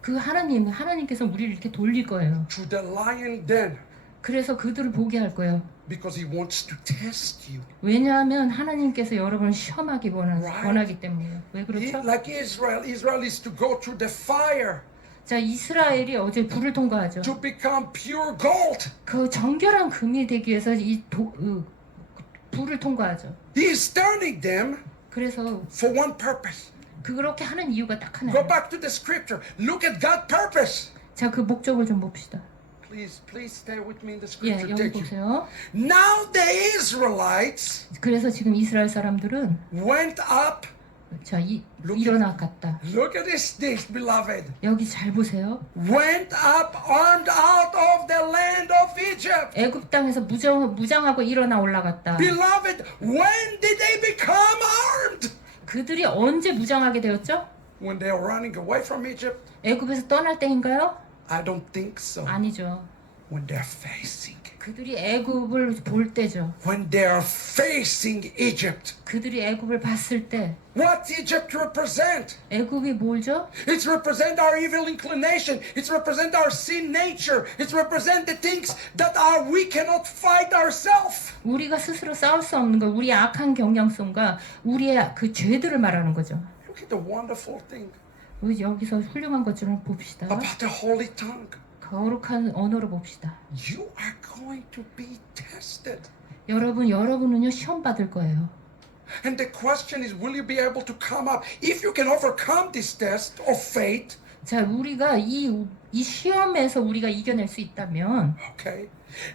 그 하나님께서 우리를 이렇게 돌릴 거예요. to the lion den 그래서 그들을 보게 할 거예요. because He wants to test you. 왜냐하면 하나님께서 여러분을 시험하기 Right. 원하기 때문이에요. 왜 그렇죠? Like Israel is to go through the fire. 자, 이스라엘이 어제 불을 통과하죠. to become pure gold. 그 정결한 금이 되기 위해서 불을 통과하죠. He is turning them 그래서 for one purpose. 그렇게 하는 이유가 딱 Go 하나예요. back to the scripture. Look at God's purpose. 자, 그 목적을 좀 봅시다. Please stay with me in the 예, scripture. 여기 Thank you. 보세요. Now the Israelites 그래서 지금 이스라엘 사람들은 went up. 자, 일어나 갔다. Look at this, beloved. 여기 잘 보세요. Went up armed out of the land of Egypt. 애굽 땅에서 무장하고 일어나 올라갔다. Beloved, when did they become armed? 그들이 언제 무장하게 되었죠? When they are running away from Egypt? 애굽에서 떠날 때인가요? I don't think so. 아니죠. When they are facing. 그들이 애굽을 볼 때죠. When they are facing Egypt. 그들이 애굽을 봤을 때 What Egypt represent? 애굽이 뭘죠? It's represent our evil inclination. It's represent our sin nature. It's represent the things that we cannot fight ourselves. 우리가 스스로 싸울 수 없는 것, 우리의 악한 경향성과 우리의 그 죄들을 말하는 거죠. Look at the wonderful thing 우리 여기서 훌륭한 것 좀 봅시다. about the holy tongue. 거룩한 언어로 봅시다. You are going to be tested. 여러분은요 시험 받을 거예요. And the question is, will you be able to come up? If you can overcome this test of faith, 자, 우리가 이 시험에서 우리가 이겨낼 수 있다면, okay,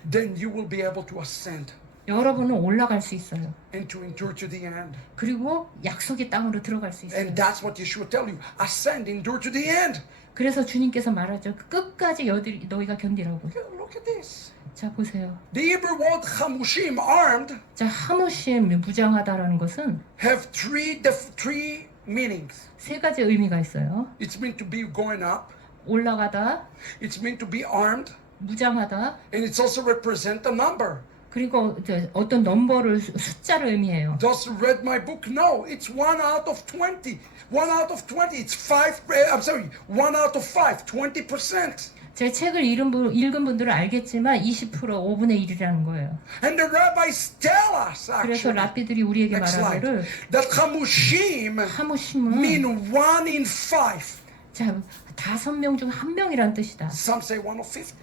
then you will be able to ascend 여러분은 올라갈 수 있어요. and to endure to the end. 그리고 약속의 땅으로 들어갈 수 있어요. And that's what Yeshua tell you: ascend, endure to the end. 그래서 주님께서 말하죠. 끝까지 너희가 견디라고. Look at this. 자, 보세요. The Hebrew word chamushim, armed, 자, 하무심, 무장하다라는 것은 have three meanings. 세 가지 의미가 있어요. It's meant to be going up. 올라가다, It's meant to be armed, 무장하다, and it's also represent a number. 그리고 이제 어떤 넘버를 숫자를 의미해요. Just read my book? No, it's 1 out of 20. 1 out of 20. It's 1 out of 5. 20%. 제 책을 읽은 분들은 알겠지만 20% 5분의 1이라는 거예요. And the rabbis tell us 그래서 actually 라피들이 우리에게 next slide, 말하기를 that chamushim 하무심은 mean 1 in 5. 자 5명 중 1명이란 뜻이다. Some say 1 of 50.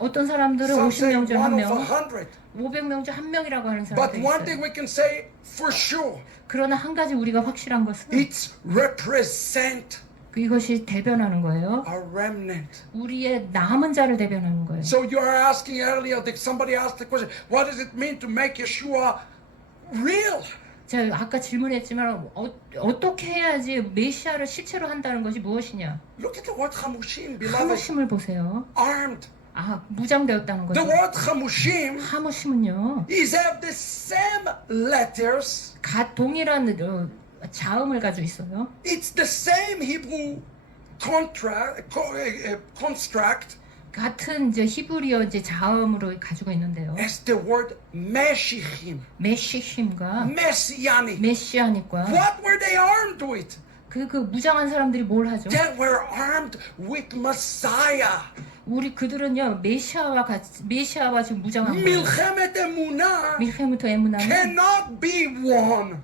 어떤 사람들은 Some say 50명 중 1 of 1명, 100. 500명 중 1명이라고 하는 But 사람들이 one thing 있어요. we can say for sure, 그러나 한 가지 우리가 확실한 것은 it's represent 이것이 대변하는 거예요. a remnant. 우리의 남은 자를 대변하는 거예요. So you are asking earlier, somebody asked the question, what does it mean to make Yeshua real? 자, 아까 질문했지만 어떻게 해야지 메시아를 실체로 한다는 것이 무엇이냐? Look at the word chamushim, beloved. 하무심을 보세요. Armed. 무장되었다는 The 거죠. word chamushim 하무심은요. is have the same letters. 동일한 자음을 가지고 있어요. It's the same Hebrew construct 같은 이제 히브리어 이제 자음으로 가지고 있는데요. as the word Meshichim, 메시힘과 Messianic. 메시아닉과 What were they armed with? 그 무장한 사람들이 뭘 하죠? They were armed with Messiah. 그들은요 메시아와 지금 무장한 거예요. Milchemet Emunah 밀헤무토 에무나는 cannot be won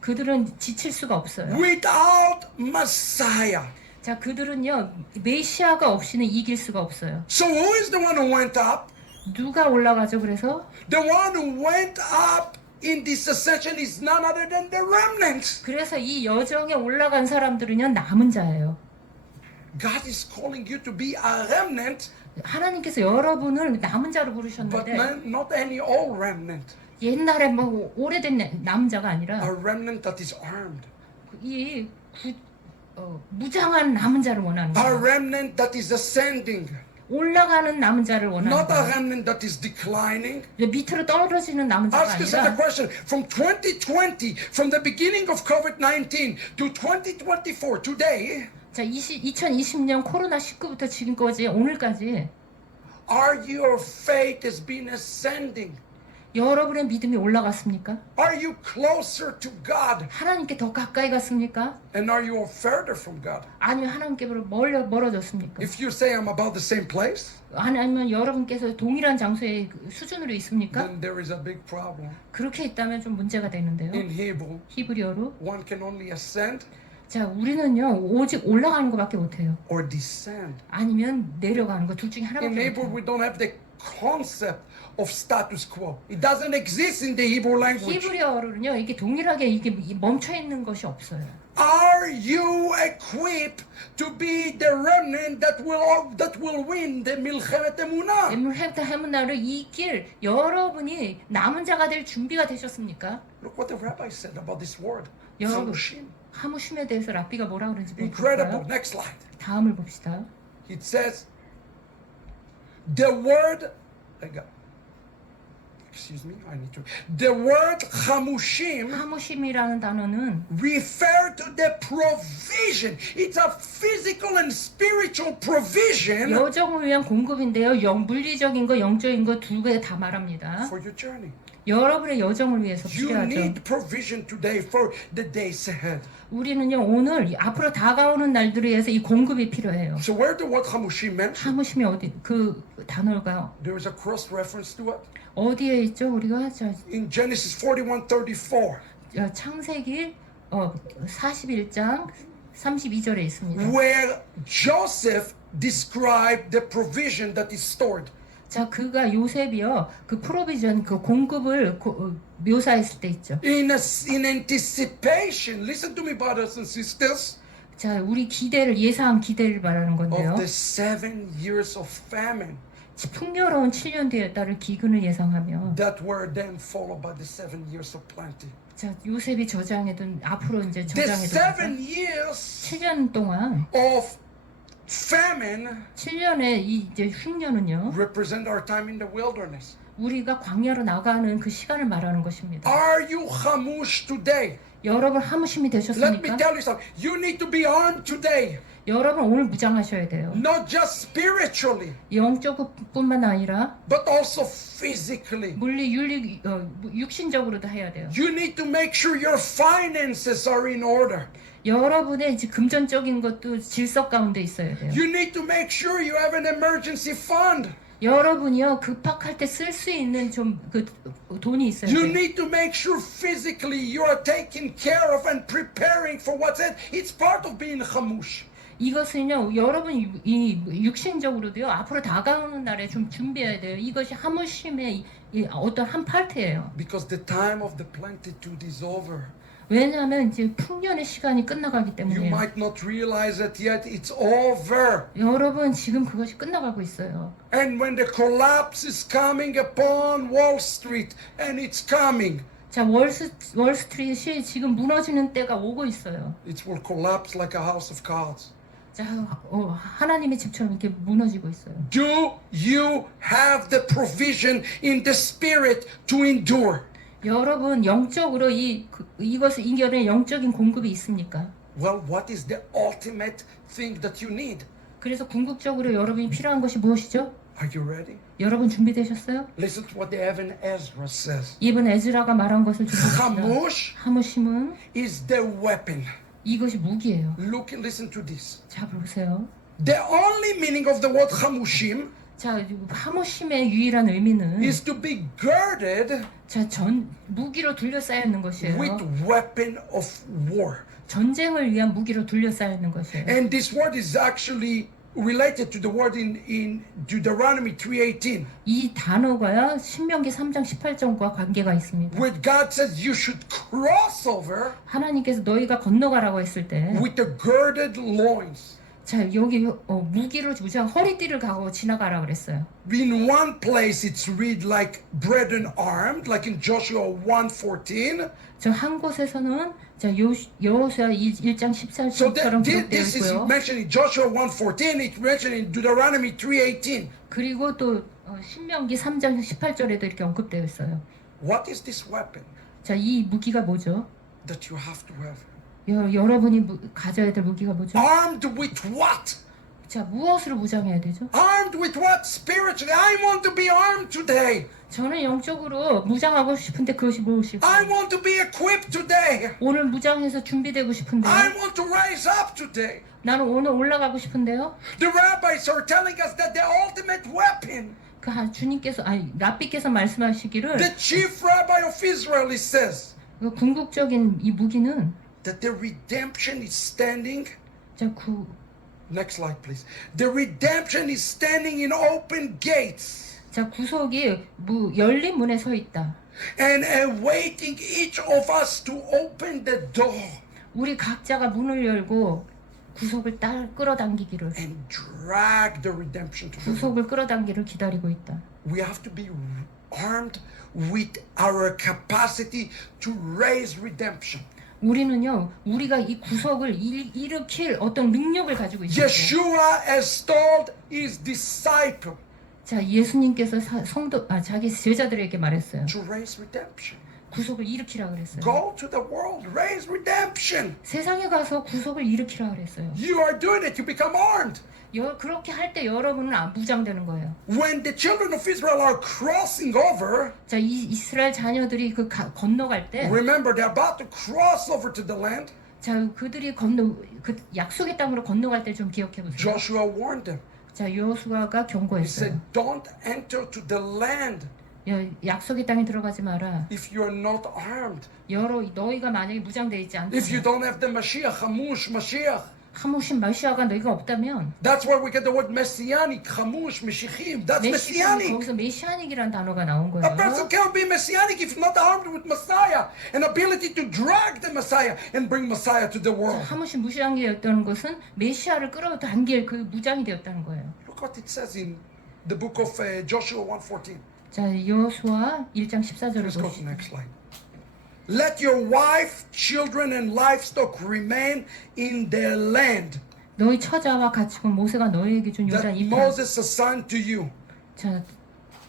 그들은 지칠 수가 없어요. without Messiah. 자, 그들은요 메시아가 없이는 이길 수가 없어요. So who is the one who went up? 누가 올라가죠? 그래서 The one who went up in this ascension is none other than the remnants. 그래서 이 여정에 올라간 사람들은요 남은 자예요. God is calling you to be a remnant, 하나님께서 여러분을 남은 자로 but 부르셨는데 not any old remnant. 옛날에 뭐 오래된 남은 자가 아니라 A remnant that is armed. 무장한 남은 자를 원하는 A 거예요. remnant that is ascending. 올라가는 남은 자를 원하는 Not a 거예요. remnant that is declining. 밑으로 떨어지는 남은 자가 Ask yourself a 아니라 question. From 2020, from the beginning of COVID-19 to 2024, today, 자 2020년 코로나 19부터 지금까지 오늘까지 are your faith has been ascending? 여러분의 믿음이 올라갔습니까? Are you closer to God? 하나님께 더 가까이 갔습니까? And are you further from God? 아니면 하나님께로 멀어졌습니까? If you say I'm about the same place, 아니면 여러분께서 동일한 장소의 수준으로 있습니까? then there is a big problem. 그렇게 있다면 좀 문제가 되는데요. In Hebrew, 히브리어로 one can only ascend 자, 우리는요 오직 올라가는 것밖에 못해요. or descend. 아니면 내려가는 거 둘 중에 In 하나밖에 Hebrew, 못해요. we don't have the concept of status quo. It doesn't exist in the Hebrew language. 히브리어로는요 이게 동일하게 이게 멈춰 있는 것이 없어요. Are you equipped to be the remnant that will win the milchemet emunah? 에물헤트 헤문나를 이길 여러분이 남은 자가 될 준비가 되셨습니까? Look what the rabbi said about this word. 여러분, Chamushim. 하무심에 대해서 랍비가 뭐라 그러는지 Incredible. 볼까요? Next slide. 다음을 봅시다. It says, the word, excuse me, I need to. The word chamushim 하무심이라는 단어는 refer to the provision. It's a physical and spiritual provision 여정을 위한 공급인데요. 물리적인 거, 영적인 거 두 개 다 말합니다. for your journey. 여러분의 여정을 위해서 You 필요하죠. need provision today for the days ahead. 우리는요 오늘 앞으로 다가오는 날들을 위해서 이 공급이 필요해요. So where the word chamushim mentioned? 하무심이 어디 그 단어가 There is a cross reference to it 어디에 있죠? 우리가 in Genesis 41:34, 창세기 41장 32절에 있습니다. where Joseph described the provision that is stored. 자, 그가 요셉이요 그 프로비전 그 공급을 묘사했을 때 있죠. In anticipation, listen to me, brothers and sisters, 자, 우리 기대를 예상한 기대를 말하는 건데요. of the 7 years of famine 풍요로운 7년 뒤에 따를 기근을 예상하며 that were then followed by the 7 years of plenty. 자, 요셉이 저장해둔 앞으로 이제 The 7 저장해둔 years 7년 동안 of famine 7년의 이 이제 흉년은요. represent our time in the wilderness. 우리가 광야로 나가는 그 시간을 말하는 것입니다. Are you chamush today? 여러분 하무심이 Let me 되셨습니까? tell you something. You need to be armed today, 여러분 오늘 무장하셔야 돼요. not just spiritually, 영적뿐만 아니라 but also physically. 물리 윤리 육신적으로도 해야 돼요. You need to make sure your finances are in order. 여러분의 이제 금전적인 것도 질서 가운데 있어야 돼요. You need to make sure you have an emergency fund. 여러분이요 급박할 때 쓸 수 있는 좀 그 돈이 있어야 You 돼요. need to make sure physically you are taken care of and preparing for what's ahead. It's part of being chamush. 이것은요 여러분 이 육신적으로도요 앞으로 다가오는 날에 좀 준비해야 돼요. 이것이 하무심의 이 어떤 한 파트예요. Because the time of the plenitude is over. 왜냐하면 이제 풍년의 시간이 끝나가기 You 때문에요. might not realize it yet. It's over. 여러분 지금 그것이 끝나가고 있어요. And when the collapse is coming upon Wall Street, and it's coming, 자, 월스트리트이 지금 무너지는 때가 오고 있어요. it will collapse like a house of cards. 자, 하나님의 집처럼 이렇게 무너지고 있어요. Do you have the provision in the spirit to endure? 여러분 영적으로 이것을 이겨낼 영적인 공급이 있습니까? Well, what is the ultimate thing that you need? 그래서 궁극적으로 여러분이 필요한 것이 무엇이죠? Are you ready? 여러분 준비되셨어요? Listen to what the Evan Ezra says. 이번 에즈라가 말한 것을 좀 봅시다. Chamush 하무심은 is the weapon. 이것이 무기예요. Look and listen to this. 자, 보세요. The only meaning of the word chamushim 자, 하무심의 유일한 의미는 is to be girded 자, 무기로 둘러싸여 있는 것이에요. with weapon of war. 전쟁을 위한 무기로 둘러싸여 있는 것이에요. And this word is actually related to the word in Deuteronomy 3:18, 이 단어가요 신명기 3장 18절과 관계가 있습니다. where God says you should cross over 하나님께서 너희가 건너가라고 했을 때, with the girded loins. 자 여기 무기로 무장 허리띠를 가고 지나가라 그랬어요. In one place it's read like brethren armed, like in Joshua 1:14. 저 한 곳에서는 자 여호수아 1장 So 14절처럼 기록되어 this is 있고요. mentioned in Joshua 1:14. It's mentioned in Deuteronomy 3:18. 그리고 또 신명기 3장 18절에도 이렇게 언급되어 있어요. What is this weapon 자 이 무기가 뭐죠? that you have to have? 여러분이 가져야 될 무기가 뭐죠? Armed with what? 자 무엇으로 무장해야 되죠? Armed with what? Spiritually. I want to be armed today. 저는 영적으로 무장하고 싶은데 그것이 무엇일까요? I want to be equipped today. 오늘 무장해서 준비되고 싶은데요. I want to rise up today. 나는 오늘 올라가고 싶은데요. The rabbis are telling us that the ultimate weapon, 그 주님께서 랍비께서 말씀하시기를 the chief rabbi of Israel, he says, 그 궁극적인 이 무기는 that the redemption is standing. 자, Next slide, please. The redemption is standing in open gates 자, 구속이 열린 문에 서 있다. and awaiting each of us to open the door 우리 각자가 문을 열고 구속을 끌어당기기를, and drag the redemption to the Lord. 구속을 끌어당기를 기다리고 있다. We have to be armed with our capacity to raise redemption. 우리는요, 우리가 이 구속을 일으킬 어떤 능력을 가지고 있어요. Yeshua has told his disciple 자, 예수님께서 자기 제자들에게 말했어요. to raise redemption. 구속을 일으키라 그랬어요. Go to the world, raise redemption. 세상에 가서 구속을 일으키라 그랬어요. You are doing it, you become armed. 그렇게 할 때 여러분은 무장되는 거예요. When the children of Israel are crossing over, 자, 이스라엘 자녀들이 건너갈 때, remember they're about to cross over to the land. 자, 그들이 약속의 땅으로 건너갈 때 좀 기억해 보세요. Joshua warned them. 자, 여호수아가 He 경고했어요. said, don't enter to the land 약속의 땅에 들어가지 마라. if you are not armed. 너희가 만약에 무장돼 있지 If you 않다면, don't have the Mashiach, Hamush, Mashiach. 하무신 마시아가 너희가 없다면, That's where we get the word messianic, Hamush, Meshichim. That's messianic. 거기서 메시아닉이라는 단어가 나온 A person 거예요. can't be messianic if not armed with Messiah, an ability to drag the Messiah and bring Messiah to the world. 하무신 무장이었다는 것은 메시아를 끌어당길 그 무장이 되었다는 거예요. Look what it says in the book of Joshua 1:14. 자, 여호수아 1장 14절을 Let's go to the 보시죠. next slide. Let your wife, children, and livestock remain in their land 너희 처자와 가축은 모세가 너희에게 준 요단 that 이편. Moses assigned to you 자,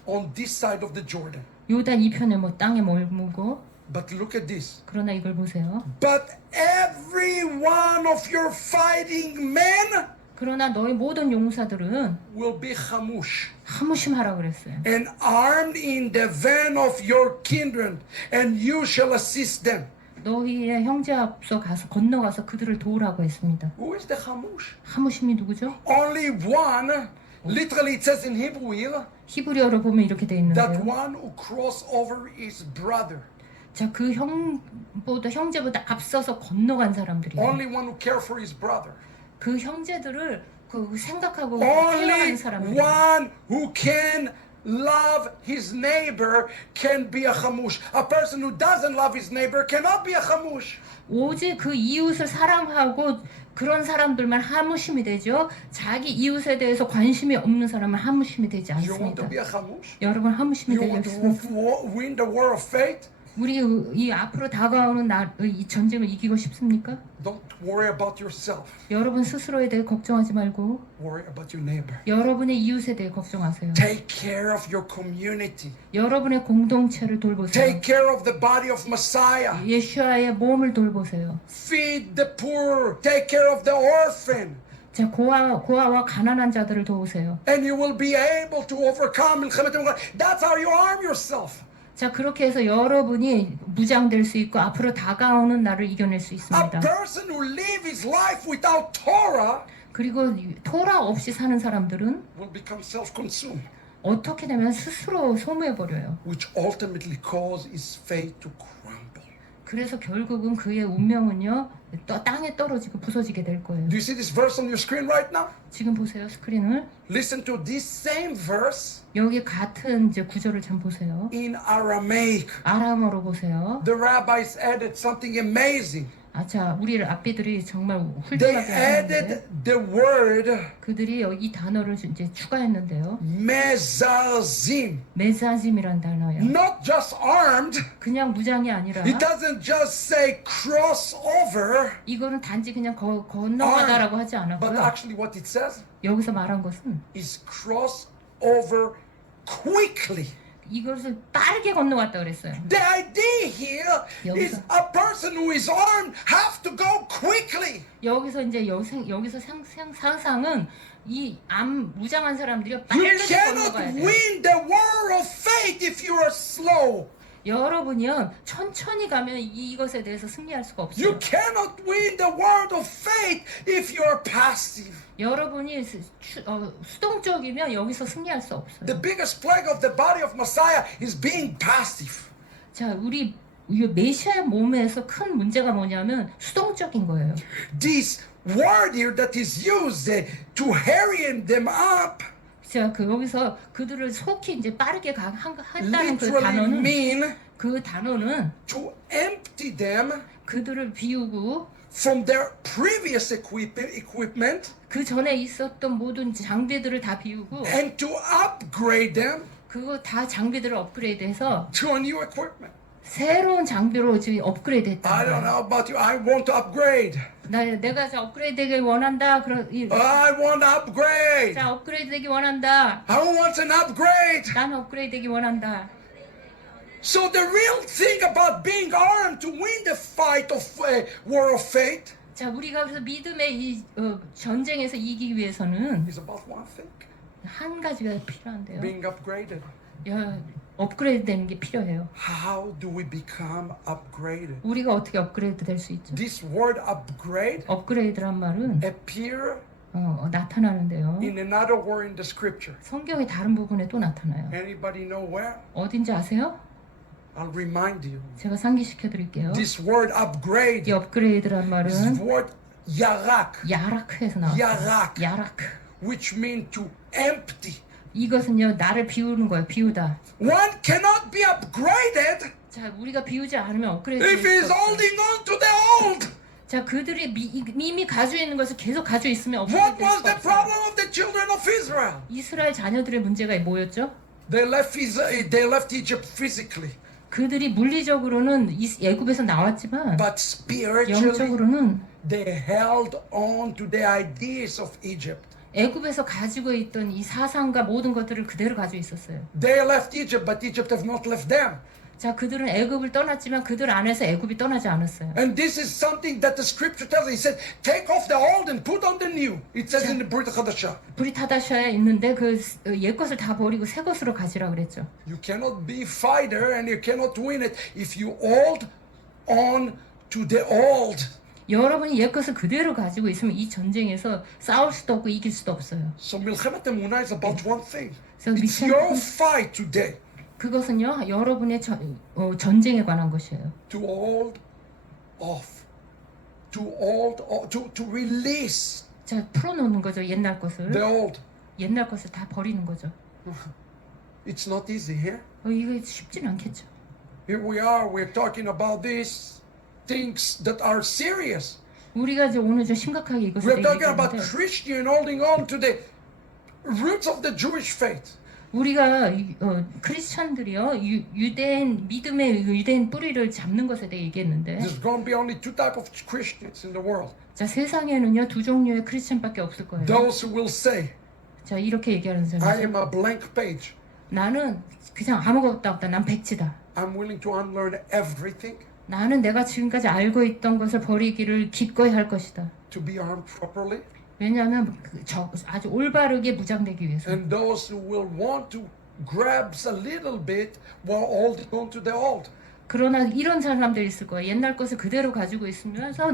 on this side of the Jordan. 요단 이편에 땅에 머물고, But look at this. 그러나 이걸 보세요. But every one of your fighting men 그러나 너희 모든 용사들은 will be chamush 하무심하라 그랬어요. and armed in the van of your kindred, and you shall assist them. 너희의 형제 앞서 건너가서 그들을 도우라고 했습니다. Who is the chamush? 하무심이 누구죠? Only one. Literally, it says in Hebrew here 히브리어로 보면 이렇게 돼 that 있는데요. one who cross over his brother. 자, 그 형제보다 앞서서 건너간 사람들이에요. Only one who care for his brother. 그 형제들을 생각하고 Only 케어하는 사람들. one who can love his neighbor can be a chamush. A person who doesn't love his neighbor cannot be a chamush. 오직 그 이웃을 사랑하고 그런 사람들만 하무심이 되죠. 자기 이웃에 대해서 관심이 없는 사람은 하무심이 되지 You want to 않습니다. be a chamush? 여러분 하무심이 You want 되겠습니다. to win the war of faith? 우리 이 앞으로 다가오는 이 전쟁을 이기고 싶습니까? Don't worry about yourself. 여러분 스스로에 대해 걱정하지 말고 Worry about your neighbor. 여러분의 이웃에 대해 걱정하세요. Take care of your community. 여러분의 공동체를 돌보세요. Take care of the body of Messiah. 예수아의 몸을 돌보세요. Feed the poor. Take care of the orphan. 자, 고아와 가난한 자들을 도우세요. And you will be able to overcome. That's how you arm yourself. 자, 그렇게 해서 여러분이 무장될 수 있고 앞으로 다가오는 날을 이겨낼 수 A 있습니다. person who live his life without Torah 그리고 토라 없이 사는 사람들은 will become self-consumed, 어떻게 되면 스스로 소모해버려요. which ultimately cause his faith to crumble. 그래서 결국은 그의 운명은요, 땅에 떨어지고 부서지게 될 거예요. Do you see this verse on your screen right now? 지금 보세요, 스크린을. Listen to this same verse 여기 같은 이제 구절을 좀 보세요. in Aramaic. 아람어로 보세요. The rabbis added something amazing. 자, 우리 랍비들이 정말 They 훌륭하게 하는데 added the word 그들이 이 단어를 이제 추가했는데요. mezazim. 메사짐이란 단어예요. Not just armed. 그냥 무장이 아니라 It doesn't just say cross over, 이거는 단지 그냥 건너가다라고 하지 but 않았고요. actually what it says 여기서 말한 것은 is cross over quickly. 이것을 빠르게 건너갔다 그랬어요. The idea here is 여기서- a person who is armed have to go quickly. 여기서 이제 여기서 상상은 이 무장한 사람들이 You 빨리 cannot 건너가야 돼요. win the war of faith if you are slow. 여러분이요 천천히 가면 이것에 대해서 승리할 수가 없어요. You cannot win the war of faith if you are passive. 여러분이 수동적이면 여기서 승리할 수 없어요. The biggest plague of the body of Messiah is being passive. 자, 우리 이 메시아의 몸에서 큰 문제가 뭐냐면 수동적인 거예요. This word here that is used to harry them up 자, 여기서 그들을 속히 이제 빠르게 한다는 그 literally 단어는 mean 그 단어는 to empty them 그들을 비우고 from their previous equipment 그 전에 있었던 모든 장비들을 다 비우고 and to upgrade them 그거 다 장비들을 업그레이드해서 to a new equipment. 새로운 장비로 지금 I 업그레이드했다. don't know about you. I want to upgrade. 내가 자 업그레이드되길 원한다. I want to upgrade. 자 업그레이드되기 원한다. I want an upgrade. 난 업그레이드되기 원한다. So the real thing about being armed to win the fight of war of faith 자 우리가 그래서 믿음의 이 전쟁에서 이기기 위해서는 is about one thing: 한 가지가 필요한데요. being upgraded. 업그레이드되는 게 필요해요. How do we become upgraded? 우리가 어떻게 업그레이드 될 수 있죠? This word upgrade 업그레이드란 말은 appear 나타나는데요. in another word in the scripture. 성경의 다른 부분에 또 나타나요. Anybody know where? 어딘지 아세요? I'll remind you. 제가 상기시켜 드릴게요. This word upgrade 이 업그레이드란 is 말은 word yarak, 야라크에서 나왔어요. 야락. 야라크. which means to empty. 이것은요 나를 비우는 거예요. 비우다. One cannot be upgraded 자 우리가 비우지 않으면 업그레이드 if 될 he 수 is 없어요. holding on to the old. 자 그들이 이미 가지고 있는 것을 계속 가지고 있으면 What 업그레이드 될 was 수가 the 없어요. problem of the children of Israel? 이스라엘 자녀들의 문제가 뭐였죠? They left Egypt physically, 그들이 물리적으로는 애굽에서 나왔지만 but spiritually 영적으로는 they held on to the ideas of Egypt. 애굽에서 가지고 있던 이 사상과 모든 것들을 그대로 가지고 있었어요. They left Egypt, but Egypt have not left them. 자, 그들은 애굽을 떠났지만 그들 안에서 애굽이 떠나지 않았어요. And this is something that the scripture tells us. He said, take off the old and put on the new. It says in the Brit Hadashah. 브릿 하다샤에 있는데 그 옛 것을 다 버리고 새 것으로 가지라 그랬죠. You cannot be fighter and you cannot win it if you hold on to the old. 여러분이 옛 것을 그대로 가지고 있으면 이 전쟁에서 싸울 수도 없고 이길 수도 없어요. So Milchemet Emunah is about one thing. So It's your fight today 그것은요 여러분의 전쟁에 관한 것이에요. to hold off, to release 자 풀어놓는 거죠 옛날 것을. the old. 옛날 것을 다 버리는 거죠. It's not easy here. 이게 쉽진 않겠죠. Here we are. We're talking about these things that are serious. 우리가 이제 오늘 좀 심각하게 이것을 We're talking about 얘기하는데 Christian holding on to the roots of the Jewish faith. 우리가 크리스천들이요 유대인 믿음의 유대인 뿌리를 잡는 것에 대해 얘기했는데 There's going to be only two types of Christians in the world. 자 세상에는요 두 종류의 크리스천밖에 없을 거예요. Those who will say, 자 이렇게 얘기하는 I 사람이 am a blank page. 나는 그냥 아무것도 없다. 난 백지다. I'm willing to unlearn everything 나는 내가 지금까지 알고 있던 것을 버리기를 기꺼이 할 것이다. to be armed properly. 왜냐하면 아주 올바르게 무장되기 위해서. And those who will want to grab a little bit while holding on to the old. 그러나 이런 사람들이 있을 거예요. 옛날 것을 그대로 가지고 있으면서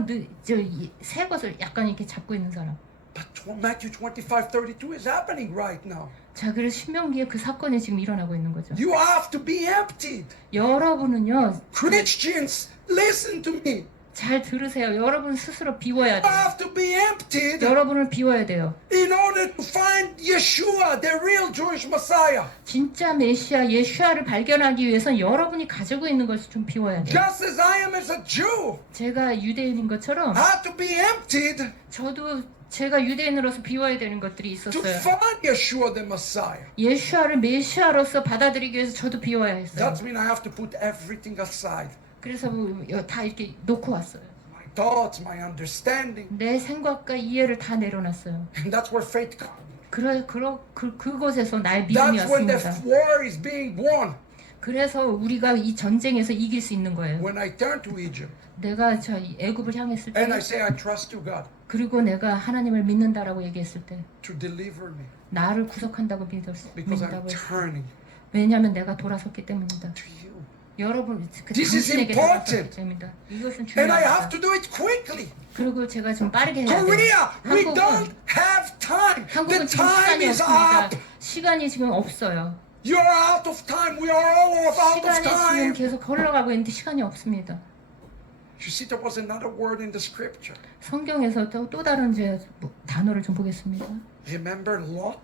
새 것을 약간 이렇게 잡고 있는 사람. But Matthew 25:32 is happening right now. 자, 그래서 신명기에 그 사건이 지금 일어나고 있는 거죠. You have to be emptied. 여러분은요, Christians, listen to me. 잘 들으세요. 여러분 스스로 비워야 You 돼요. have to be emptied 여러분을 비워야 돼요. in order to find Yeshua, the real Jewish Messiah. 진짜 메시아 예수아를 발견하기 위해서 여러분이 가지고 있는 것을 좀 비워야 돼요. Just as I am as a Jew, 제가 유대인인 것처럼 I have to be emptied 저도 제가 유대인으로서 비워야 되는 것들이 to 있었어요. find Yeshua, the Messiah. 예수아를 메시아로서 받아들이기 위해서 저도 비워야 했어요. That means I have to put everything aside. 그래서 다 이렇게 놓고 왔어요. My thoughts, my understanding. 내 생각과 이해를 다 내려놨어요. And that's where faith comes. 그곳에서 나의 믿음이 That's when the 왔습니다. war is being won. 그래서 우리가 이 전쟁에서 이길 수 있는 거예요. When I turn to Egypt 내가 저 애굽을 향했을 때 and I say I trust you, God, 그리고 내가 하나님을 믿는다라고 얘기했을 때 to deliver me 나를 구속한다고 because 믿는다고 I'm 했어요. turning 왜냐하면 내가 돌아섰기 때문이다. to you. 여러분 This is 당신에게 important. 돌아섰기 때문이다. 이것은 And I have 중요합니다. to do it quickly. 그리고 제가 좀 빠르게 해야 돼요. Korea, we don't 한국은 have time. The 지금 time 시간이 is 없습니다. up. 시간이 지금 없어요. You are out of time. We are all out of 시간이 지금 time. 계속 흘러가고 있는데 시간이 없습니다. You see, there was another word in the scripture. 성경에서 또 다른 단어를 좀 보겠습니다. Remember Lot?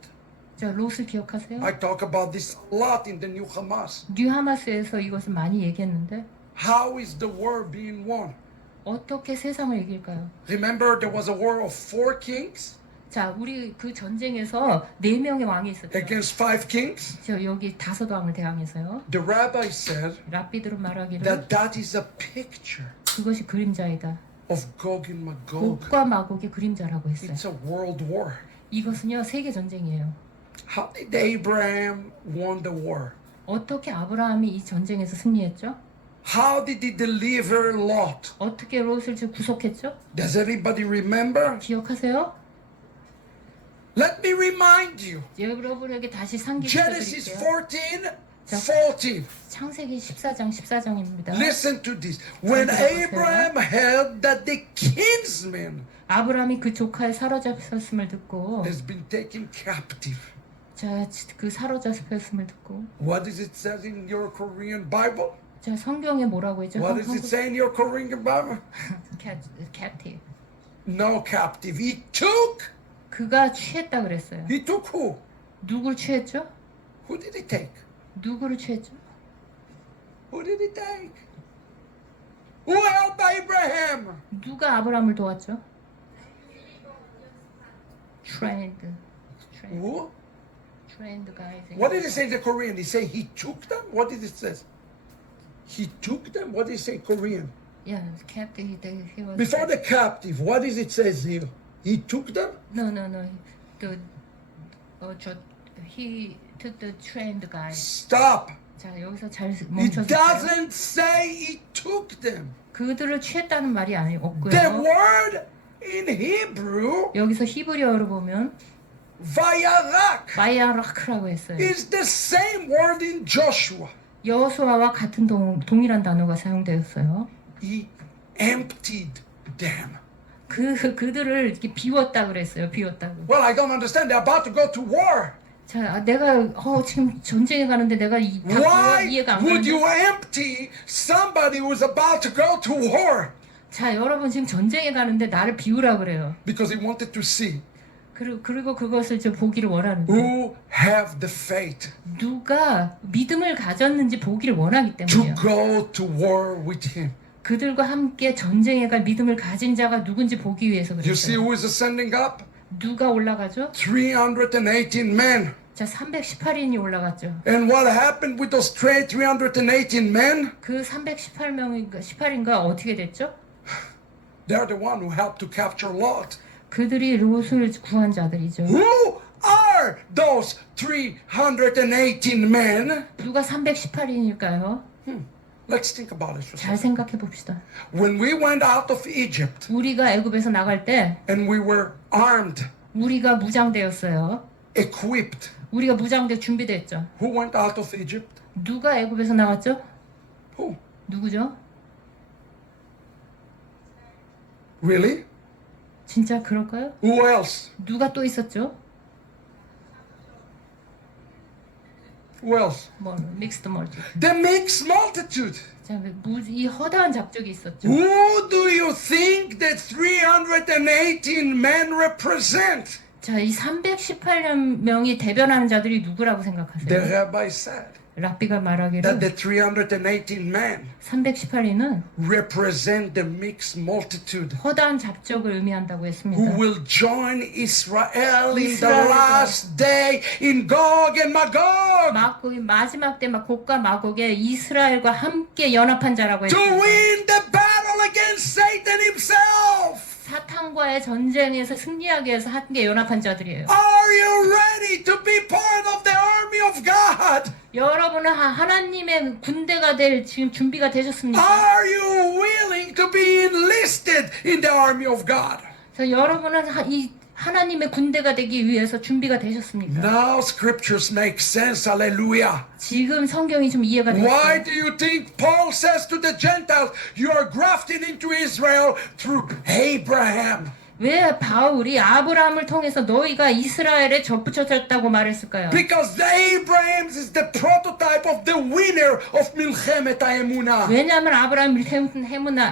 자, 롯을 기억하세요? I talk about this a lot in the New Hamas. 뉴 하마스에서 이것을 많이 얘기했는데 How is the war being won? 어떻게 세상을 이길까요? Remember there was a war of 4 kings 자, 우리 그 전쟁에서 4명의 왕이 있었죠. against 5 kings? 저 여기 5왕을 대항해서요. The rabbi said 랍비들은 말하기를 that is a picture 그것이 그림자이다. of Gog and Magog. 곡과 마곡의 그림자라고 했어요. It's a world war. 이것은요 세계 전쟁이에요. How did Abraham won the war? 어떻게 아브라함이 이 전쟁에서 승리했죠? How did he deliver Lot? 어떻게 롯을 구속했죠? Does everybody remember? 기억하세요? Let me remind you. 여러분에게 다시 Genesis 상기시켜드릴게요. 14:14. 창세기 14장 14장입니다. Listen to this. When Abraham heard that the kinsman 아브라함이 그 조카의 사로잡혔음을 듣고 has been taken captive. 자, 그 사로잡혔음을 듣고 What does it say in your Korean Bible? 자, 성경에 뭐라고 했죠? What does it say in your Korean Bible? captive. No captive. He took. 그가 취했다 그랬어요. He took who? 누굴 취했죠? Who did he take? 누구를 취했죠? Who did he take? Who helped Abraham? 누가 아브라함을 도왔죠? trained Who? guys. What did it say in the Korean? He say he took them? What did it say? He took them? What did it say in Korean? Yeah, captive. He was Before the captive, what does it say here? He took them? No. He took the trained guys. Stop. 자, 여기서 잘 It 멈춰주세요. doesn't say he took them. 그들을 취했다는 말이 The 없고요. word in Hebrew, 여기서 히브리어로 보면 vayarak, 마야라크라고 했어요. is the same word in Joshua. 여호수아와 같은 동일한 단어가 사용되었어요. He emptied them. 그들을 이렇게 비웠다 그랬어요. 비웠다고. Well, I don't understand. They're about to go to war. 자, 내가 지금 전쟁에 가는데 내가 다 Why 이해가 안 would 가는데. you empty somebody who's about to go to war? 자, 여러분 지금 전쟁에 가는데 나를 비우라 그래요. Because he wanted to see 그리고 그것을 저 보기를 원하는데 who have the faith 누가 믿음을 가졌는지 보기를 원하기 to 때문이에요. go to war with him. 그들과 함께 전쟁에 갈 믿음을 가진 자가 누군지 보기 위해서 You see 그랬어요. who is ascending up? 누가 올라가죠? 318 men. 자, 318인이 올라갔죠. And what happened with those 318 men? 그 318명인가 18인가 어떻게 됐죠? They're the one who helped to capture Lot. 그들이 롯을 구한 자들이죠. Who are those 318 men? 누가 318인일까요? Let's think about it for a 잘 second. 생각해 봅시다. When we went out of Egypt 우리가 애굽에서 나갈 때 and we were armed, 우리가 무장되었어요. equipped, 우리가 무장돼 준비됐죠. who went out of Egypt? 누가 애굽에서 나갔죠? Who? 누구죠? Really? 진짜 그럴까요? Who else? 누가 또 있었죠? Who else? 뭐 믹스드 멀티. The mixed multitude. 자, 이 허다한 잡족이 있었죠. Who do you think that 318 men represent? 자, 이 318명이 대변하는 자들이 누구라고 The 생각하세요? rabbi said 랍비가 that 말하기를 the 318 men 318인은 represent the mixed multitude 허다한 잡족을 의미한다고 who 했습니다. will join Israel in the 이스라엘과 last day in Gog and Magog 마지막 때 곡과 마곡에 이스라엘과 함께 연합한 자라고 to 했습니다. win the battle against Satan himself. 사탄과의 전쟁에서 승리하기 위해서 함께 연합한 자들이에요. Are you ready to be part of the army of God? 여러분은 하나님의 군대가 될 지금 준비가 되셨습니까? Are you willing to be enlisted in the army of God? 그래서 여러분은 이 하나님의 군대가 되기 위해서 준비가 되셨습니까? Now scriptures make sense. Hallelujah. 지금 성경이 좀 이해가 Why 됐어요. do you think Paul says to the Gentiles, you are grafted into Israel through Abraham? 왜 바울이 아브라함을 통해서 너희가 이스라엘에 접붙여졌다고 말했을까요? Because the Abraham is the prototype of the winner of Milchemet HaEmunah. 왜냐하면 아브라함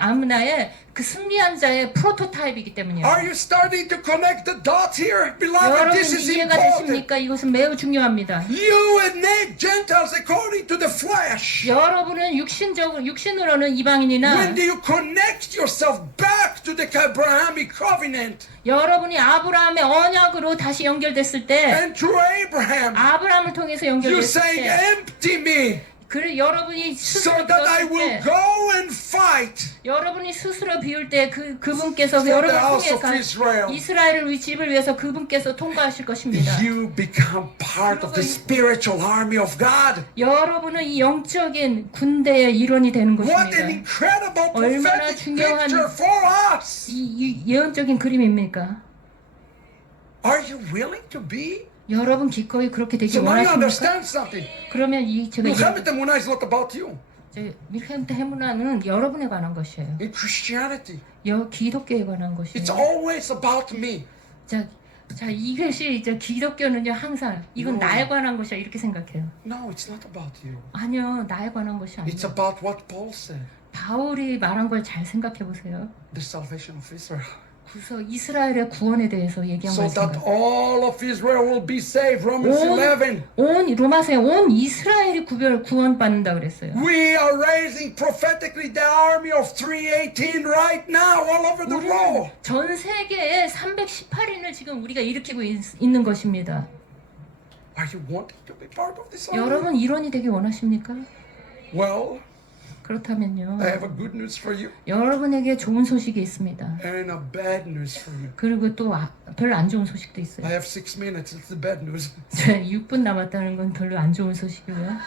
아므나의 그 승리한 자의 프로토타입이기 때문이에요. Are you starting to connect the dots here? Beloved, 여러분 this is 이해가 important. 되십니까? 이것은 매우 중요합니다. You and they Gentiles according to the flesh. 여러분은 육신으로는 이방인이나 When do you connect yourself back to the Abrahamic covenant 여러분이 아브라함의 언약으로 다시 연결됐을 때 and through Abraham? 아브라함을 통해서 You 연결됐을 saying, 때 empty me 그래 여러분이 so 스스로 that I 비웠을 will 때 go and fight 여러분이 스스로 비울 때 그분께서 for the 여러분 house of 통해 Israel. 이스라엘을 집을 위해서 그분께서 통과하실 것입니다. You become part of the spiritual army of God. 여러분은 이 영적인 군대의 일원이 되는 What an 것입니다. incredible 얼마나 prophetic 중요한 picture for us. 이 예언적인 그림입니까? Are you willing to be? 여러분 기꺼이 그렇게 되기 So now you 원하십니까? understand something. 그러면 제가 Milchemet HaEmunah is not about you. 밀헤므 헤무나는 여러분에 관한 것이에요. In Christianity, 기독교에 관한 것이에요. it's always about me. 자, 이것이 이제 기독교는요 항상 이건 No. 나에 관한 것이야 이렇게 생각해요. No, it's not about you. 아니요, 나에 관한 것이 It's 아니에요. about what Paul said. 바울이 말한 걸 잘 생각해 보세요. The salvation of Israel. 그래서 이스라엘의 구원에 대해서 얘기한 So 걸 that 생각. all of Israel will be saved. Romans 온- 11. 온 로마서에 온 이스라엘이 구원받는다 그랬어요. We are raising prophetically the army of 318 right now all over the 우리는 world. 전 세계에 318인을 지금 우리가 일으키고 있는 것입니다. Are you wanting to be part of this army? 여러분 일원이 되기 원하십니까? Well, 그렇다면요. I have a good news for you 여러분에게 좋은 소식이 있습니다. and a bad news for you. 그리고 또 별로 안 좋은 소식도 I 있어요. have 6 minutes. It's the bad news. 6분 남았다는 건 별로 안 좋은 소식이고요.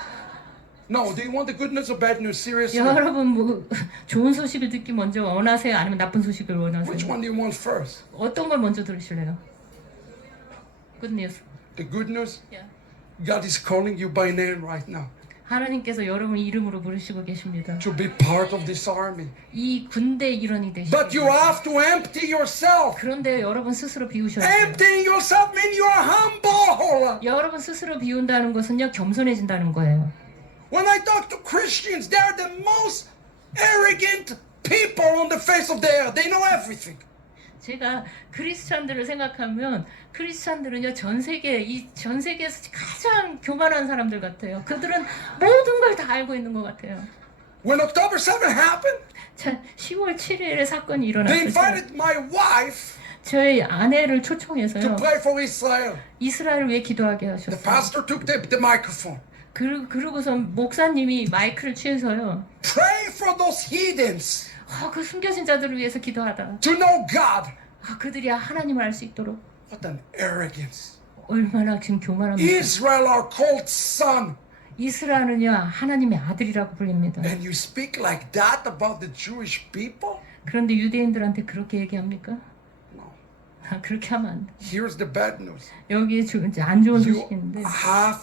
No, do you want the good news or bad news? Seriously? 여러분 뭐 좋은 소식을 듣기 먼저 원하세요? 아니면 나쁜 소식을 Which 원하세요? one do you want first? 어떤 걸 먼저 들으실래요? Good news. The good news? Yeah. God is calling you by name right now 하나님께서 여러분 이름으로 부르시고 계십니다. to be part of this army. 이 군대 일원이 되시고. But you have to empty yourself. 그런데 여러분 스스로 비우셔야 돼요. Emptying yourself means you are humble. 여러분 스스로 비운다는 것은요 겸손해진다는 거예요. When I talk to Christians, they are the most arrogant people on the face of the earth. They know everything. 제가 크리스찬들을 생각하면 크리스찬들은요 전 세계에서 가장 교만한 사람들 같아요. 그들은 모든 걸 다 알고 있는 것 같아요. When October 7 happened, 자, 10월 7일에 사건이 they 일어났을 때 invited my wife 저희 아내를 to 초청해서요 pray for Israel. 이스라엘을 위해 기도하게 The 하셨어요. pastor took the microphone. 그러고서 목사님이 마이크를 취해서요. Pray for those heathens 그 숨겨진 자들을 위해서 기도하다. to know God. 그들이 하나님을 알 수 있도록. What an arrogance. 얼마나 지금 교만합니까? Israel are called son. 이스라엘은요 하나님의 아들이라고 불립니다. And you speak like that about the Jewish people? 그런데 유대인들한테 그렇게 얘기합니까? No. 그렇게 하면 안 돼. Here's the bad news. 여기 이제 안 좋은 You 소식인데 have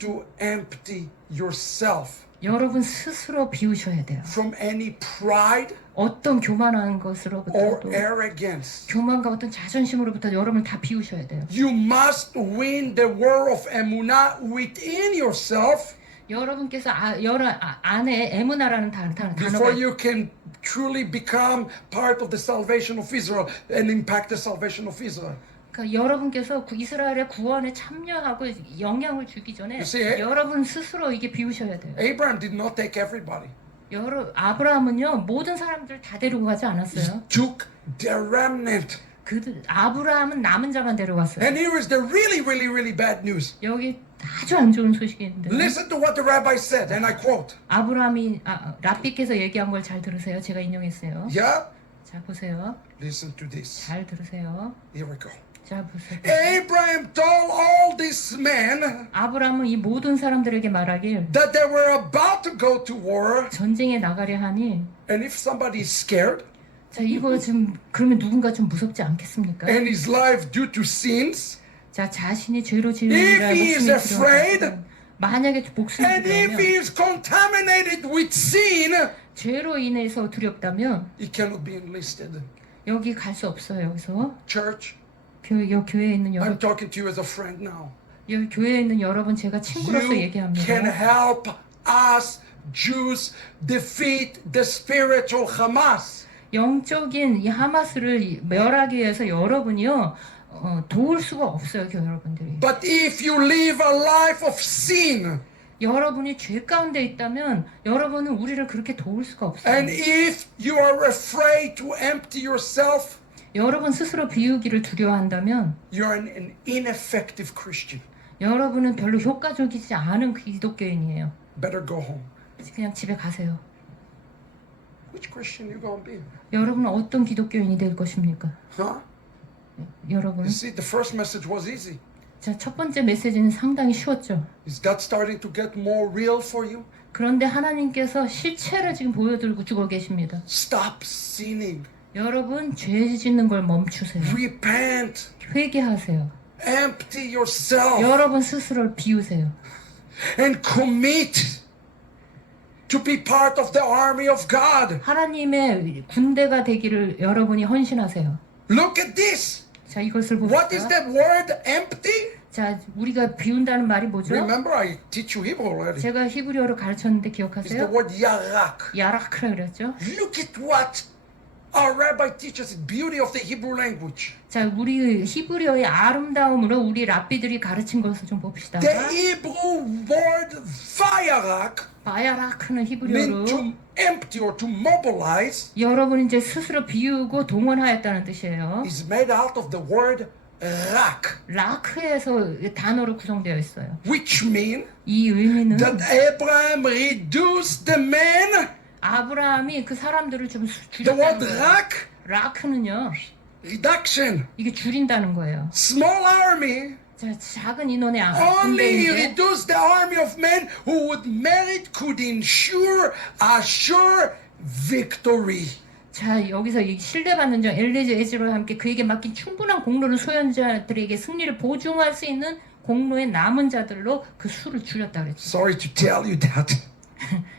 to empty yourself 여러분 스스로 비우셔야 돼요. from any pride 어떤 교만한 or 것으로부터도 arrogance. 교만과 어떤 자존심으로부터 여러분 다 비우셔야 돼요. You must win the war of emunah within yourself 여러분께서 안에 에무나라는 단어가 before you can truly become part of the salvation of Israel and impact the salvation of Israel. 그러니까 여러분께서 이스라엘의 구원에 참여하고 영향을 주기 전에 You see, 여러분 스스로 이게 비우셔야 돼요. Abraham did not take everybody. 아브라함은요 모든 사람들 다 데리고 가지 He 않았어요. took the remnant. 아브라함은 남은 자만 데려갔어요. And here is the really bad news. 여기 아주 안 좋은 소식이 있는데 Listen to what the rabbi said, and I quote. 아브라함이 랍비께서 얘기한 걸 잘 들으세요. 제가 인용했어요. Yeah? 자 보세요. Listen to this. 잘 들으세요. Here we go. 자 보세요. Abraham told all these men 아브라함은 이 모든 사람들에게 말하길 that they were about to go to war, 전쟁에 나가려 하니 and if somebody is scared 자 이거 좀 그러면 누군가 좀 무섭지 않겠습니까? and his life due to sins, 자 자신이 죄로 지은 If 일이라 he is 목숨이 afraid, 두려워서 만약에 목숨이 and if 두려우면 he is contaminated with sin, 죄로 인해서 두렵다면 he cannot be enlisted. 여기 갈 수 없어요. 여기서 Church, 교회에 있는 I'm 여러분, talking to you as a friend now. 여기 교회에 있는 여러분 제가 친구로서 You 얘기합니다. can help us Jews defeat the spiritual Hamas. 영적인 이 하마스를 멸하기 위해서 여러분이요 도울 수가 없어요, 여러분들이. But if you live a life of sin, 여러분이 죄 가운데 있다면 여러분은 우리를 그렇게 도울 수가 없어요. and if you are afraid to empty yourself, 여러분 스스로 비우기를 두려워한다면 you're an ineffective Christian. 여러분은 별로 효과적이지 않은 기독교인이에요. Better go home. 그냥 집에 가세요. Which Christian you gonna be? 여러분은 어떤 기독교인이 될 것입니까? Huh? 여러분. You see, the first message was easy. 자, 첫 번째 메시지는 상당히 쉬웠죠. Is God starting to get more real for you? 그런데 하나님께서 실체를 지금 보여드리고 주고 계십니다. Stop sinning. 여러분 죄 짓는 걸 멈추세요. Repent. 회개하세요. Empty yourself. 여러분 스스로를 비우세요. And commit to be part of the army of God. 하나님의 군대가 되기를 여러분이 헌신하세요. Look at this. 자, 이것을 What is 봅시다. that word empty? 자, 우리가 비운다는 말이 뭐죠? Remember, I teach you Hebrew already. 제가 히브리어를 가르쳤는데 It's the 기억하세요? word yarak. 야라크라 그랬죠? Look at what our rabbi teaches, the beauty of the Hebrew language. 자, 우리 히브리어의 아름다움으로 우리 랍비들이 가르친 것을 좀 봅시다. The Hebrew word vayarak 바야라크는 히브리어로 means to empty or to mobilize 여러분 이제 스스로 비우고 동원하였다는 뜻이에요. is made out of the word rak, 라크에서 단어로 구성되어 있어요. which mean 이 의미는 that Abraham reduced the man. 아브라함이 그 사람들을 좀 The word 줄였다는 거예요. rak, 라크는요, reduction. 이게 줄인다는 거예요. Small army 자, 작은 인원의 only 군대인데 reduced the army of men who would merit, could ensure a sure victory. 자, 여기서 이 신뢰받는 자 엘리에즈와 함께 그에게 맡긴 충분한 공로를 소유한 자들에게 승리를 보증할 수 있는 공로의 남은 자들로 그 수를 줄였다 그랬죠. Sorry to tell you that.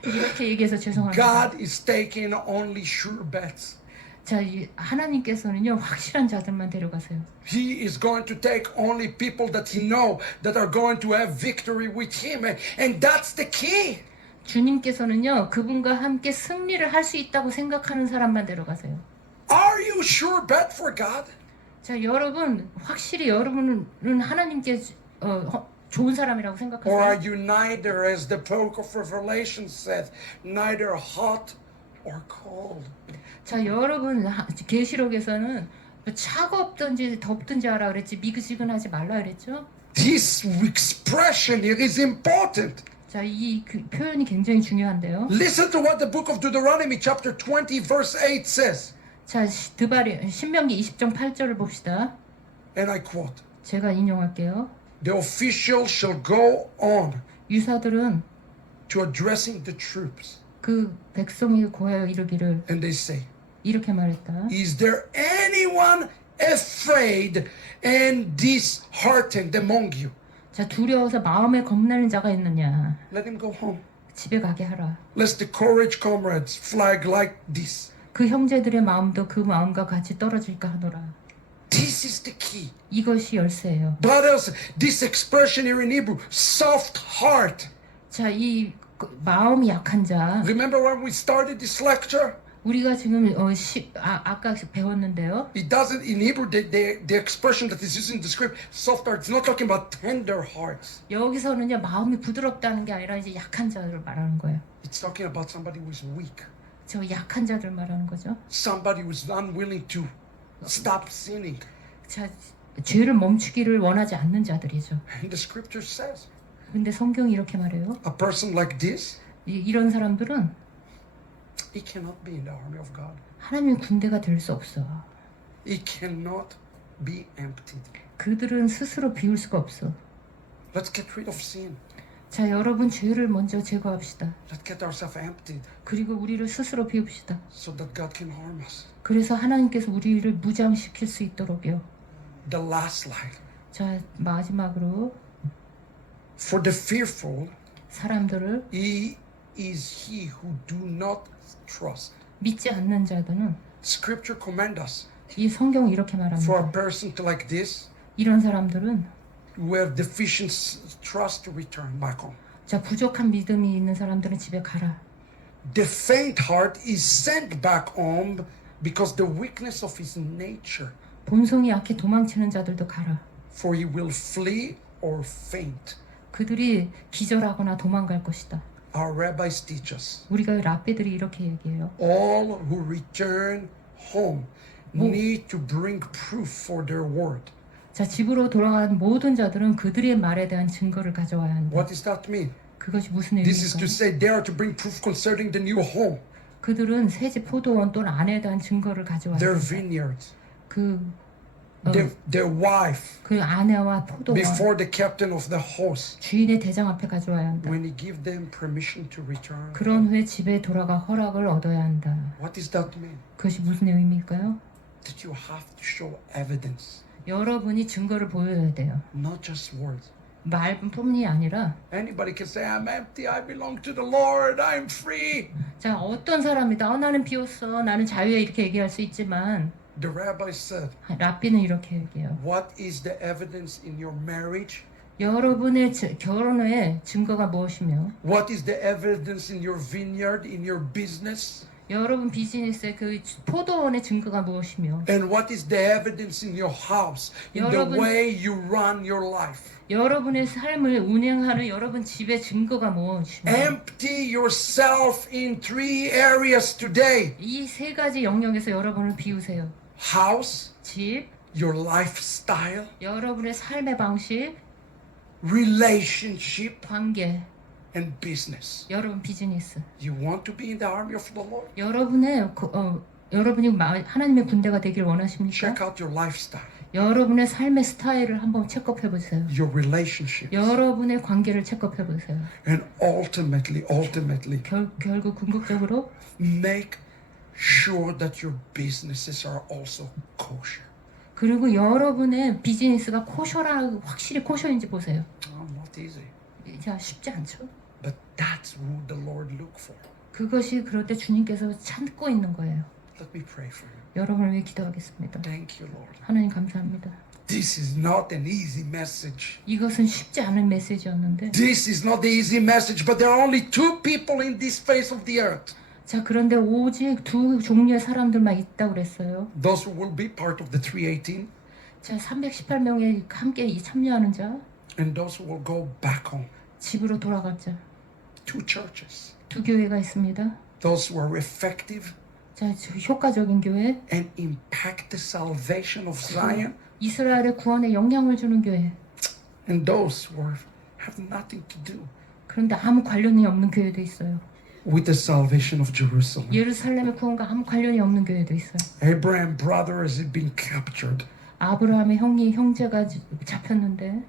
이렇게 얘기해서 죄송합니다. God is taking only sure bets. 자, 이 하나님께서는요 확실한 자들만 데려가세요. He is going to take only people that he know that are going to have victory with him, and that's the key. 주님께서는요 그분과 함께 승리를 할 수 있다고 생각하는 사람만 데려가세요. Are you sure bet for God? 자, 여러분 확실히 여러분은 하나님께 좋은 사람이라고 Or are 생각하세요? you neither, as the book of Revelation says, neither hot or cold? 자, 여러분 계시록에서는 차갑든지 덥든지 하라 그랬지 미지근하지 말라 그랬죠? This expression here is important. 자, 이 표현이 굉장히 중요한데요. Listen to what the book of Deuteronomy chapter 20 verse 8 says. 자, 신명기 20장 8절을 봅시다. And I quote, 제가 인용할게요. the official shall go on 유사들은 to addressing the troops. 그 백성이 고하여 이르기를 And they say, 이렇게 말했다. is there anyone afraid and disheartened among you? 자, 두려워서 마음에 겁나는 자가 있느냐? Let him go home. 집에 가게 하라. Lest the courage comrades flag like this. 그 형제들의 마음도 그 마음과 같이 떨어질까 하노라. This is the key. 이것이 열쇠예요. Brothers, this expression here in Hebrew, soft heart. 자, 이 마음이 약한 자. Remember when we started this lecture? 우리가 지금 아까 배웠는데요. It doesn't, in Hebrew, the expression that is used in the script, soft heart, it's not talking about tender hearts. 여기서는요 마음이 부드럽다는 게 아니라 이제 약한 자들을 말하는 거예요. It's talking about somebody who is weak. 저 약한 자들 말하는 거죠. Somebody who is unwilling to stop sinning. 자, 죄를 멈추기를 원하지 않는 자들이죠. And the scripture says, 근데 성경이 이렇게 말해요. a person like this, 이런 사람들은 he cannot be in the army of God. 하나님의 군대가 될 수 없어. He cannot be emptied. 그들은 스스로 비울 수가 없어. Let's get rid of sin. 자, 여러분 죄를 먼저 제거합시다. Let's get ourselves emptied 그리고 우리를 스스로 비웁시다. so that God can harm us. 그래서 하나님께서 우리를 무장시킬 수 있도록요. The last line. 자, 마지막으로 For the fearful, 사람들을 he is he who do not trust. 믿지 않는 자들은 Scripture command us 이 성경은 이렇게 For a 말합니다. person like this, 이런 사람들은 who have deficient trust, to return back home. 자 부족한 믿음이 있는 사람들은 집에 가라. The faint heart is sent back home because the weakness of his nature. 본성이 약해 도망치는 자들도 가라. For he will flee or faint. 그들이 기절하거나 도망갈 것이다. Our rabbis teach us. 우리가 랍비들이 이렇게 얘기해요. All who return home need to bring proof for their word. 자 집으로 돌아간 모든 자들은 그들의 말에 대한 증거를 가져와야 한다. What does that mean? 그것이 무슨 This is 의미일까요? to say they are to bring proof concerning the new home, 그들은 새집 포도원 또는 안에 대한 증거를 가져와야 their 한다. vineyards, 그 their wife, 그 아내와 포도원 before the captain of the house, 주인의 대장 앞에 가져와야 한다. when he give them permission to return. 그런 후에 집에 돌아가 허락을 얻어야 한다. What does that mean? 그것이 무슨 의미일까요? That you have to show evidence, 여러분이 증거를 보여야 돼요. not just words. 말뿐이 아니라 Anybody can say, I'm empty, I belong to the Lord, I'm free. 자 어떤 사람이다 나는 비웠어 나는 자유해 이렇게 얘기할 수 있지만 The rabbi said, 랍비는 이렇게 얘기해요. what is the evidence in your marriage? 여러분의 결혼의 증거가 무엇이며 What is the evidence in your vineyard, in your business? 여러분 비즈니스의 그 포도원의 증거가 무엇이며 And what is the evidence in your house, in the 여러분- way you run your life? 여러분의 삶을 운영하는 여러분 집의 증거가 무엇이며 Empty yourself in 3 areas today. 이 세 가지 영역에서 여러분을 비우세요. House, 집, your lifestyle, 여러분의 삶의 방식, relationship, 관계, and business. 여러분 비즈니스. You want to be in the army of the Lord? 여러분이 하나님의 군대가 되길 원하십니까? Check out your lifestyle, 여러분의 삶의 스타일을 한번 체크해 보세요. your relationships, 여러분의 관계를 체크해 보세요. and ultimately, 결국 궁극적으로 make sure that your businesses are also kosher. 그리고 여러분의 비즈니스가 확실히 코셔인지 보세요. Oh, not easy. 자, 쉽지 않죠. But that's who the Lord look for. 그것이 그럴 때 주님께서 찾고 있는 거예요. Let me pray for you. 여러분을 위해 기도하겠습니다. Thank you, Lord. 하나님 감사합니다. This is not an easy message. 이것은 쉽지 않은 메시지였는데 This is not the easy message, but there are only 2 people in this face of the earth. 자 그런데 오직 두 종류의 사람들만 있다고 그랬어요. Those who will be part of the 318 자 318명에 함께 참여하는 자 and those who will go back home. 집으로 돌아갈 자 2 churches. 두 교회가 있습니다. Those who are effective 자 효과적인 교회 and impact the salvation of Zion, 이스라엘의 구원에 영향을 주는 교회 and those who have nothing to do 그런데 아무 관련이 없는 교회도 있어요. with the salvation of Jerusalem. 예루살렘의 구원과 아무 관련이 없는 교회도 있어요. Abraham brother has been captured. 아브라함의 형제가 잡혔는데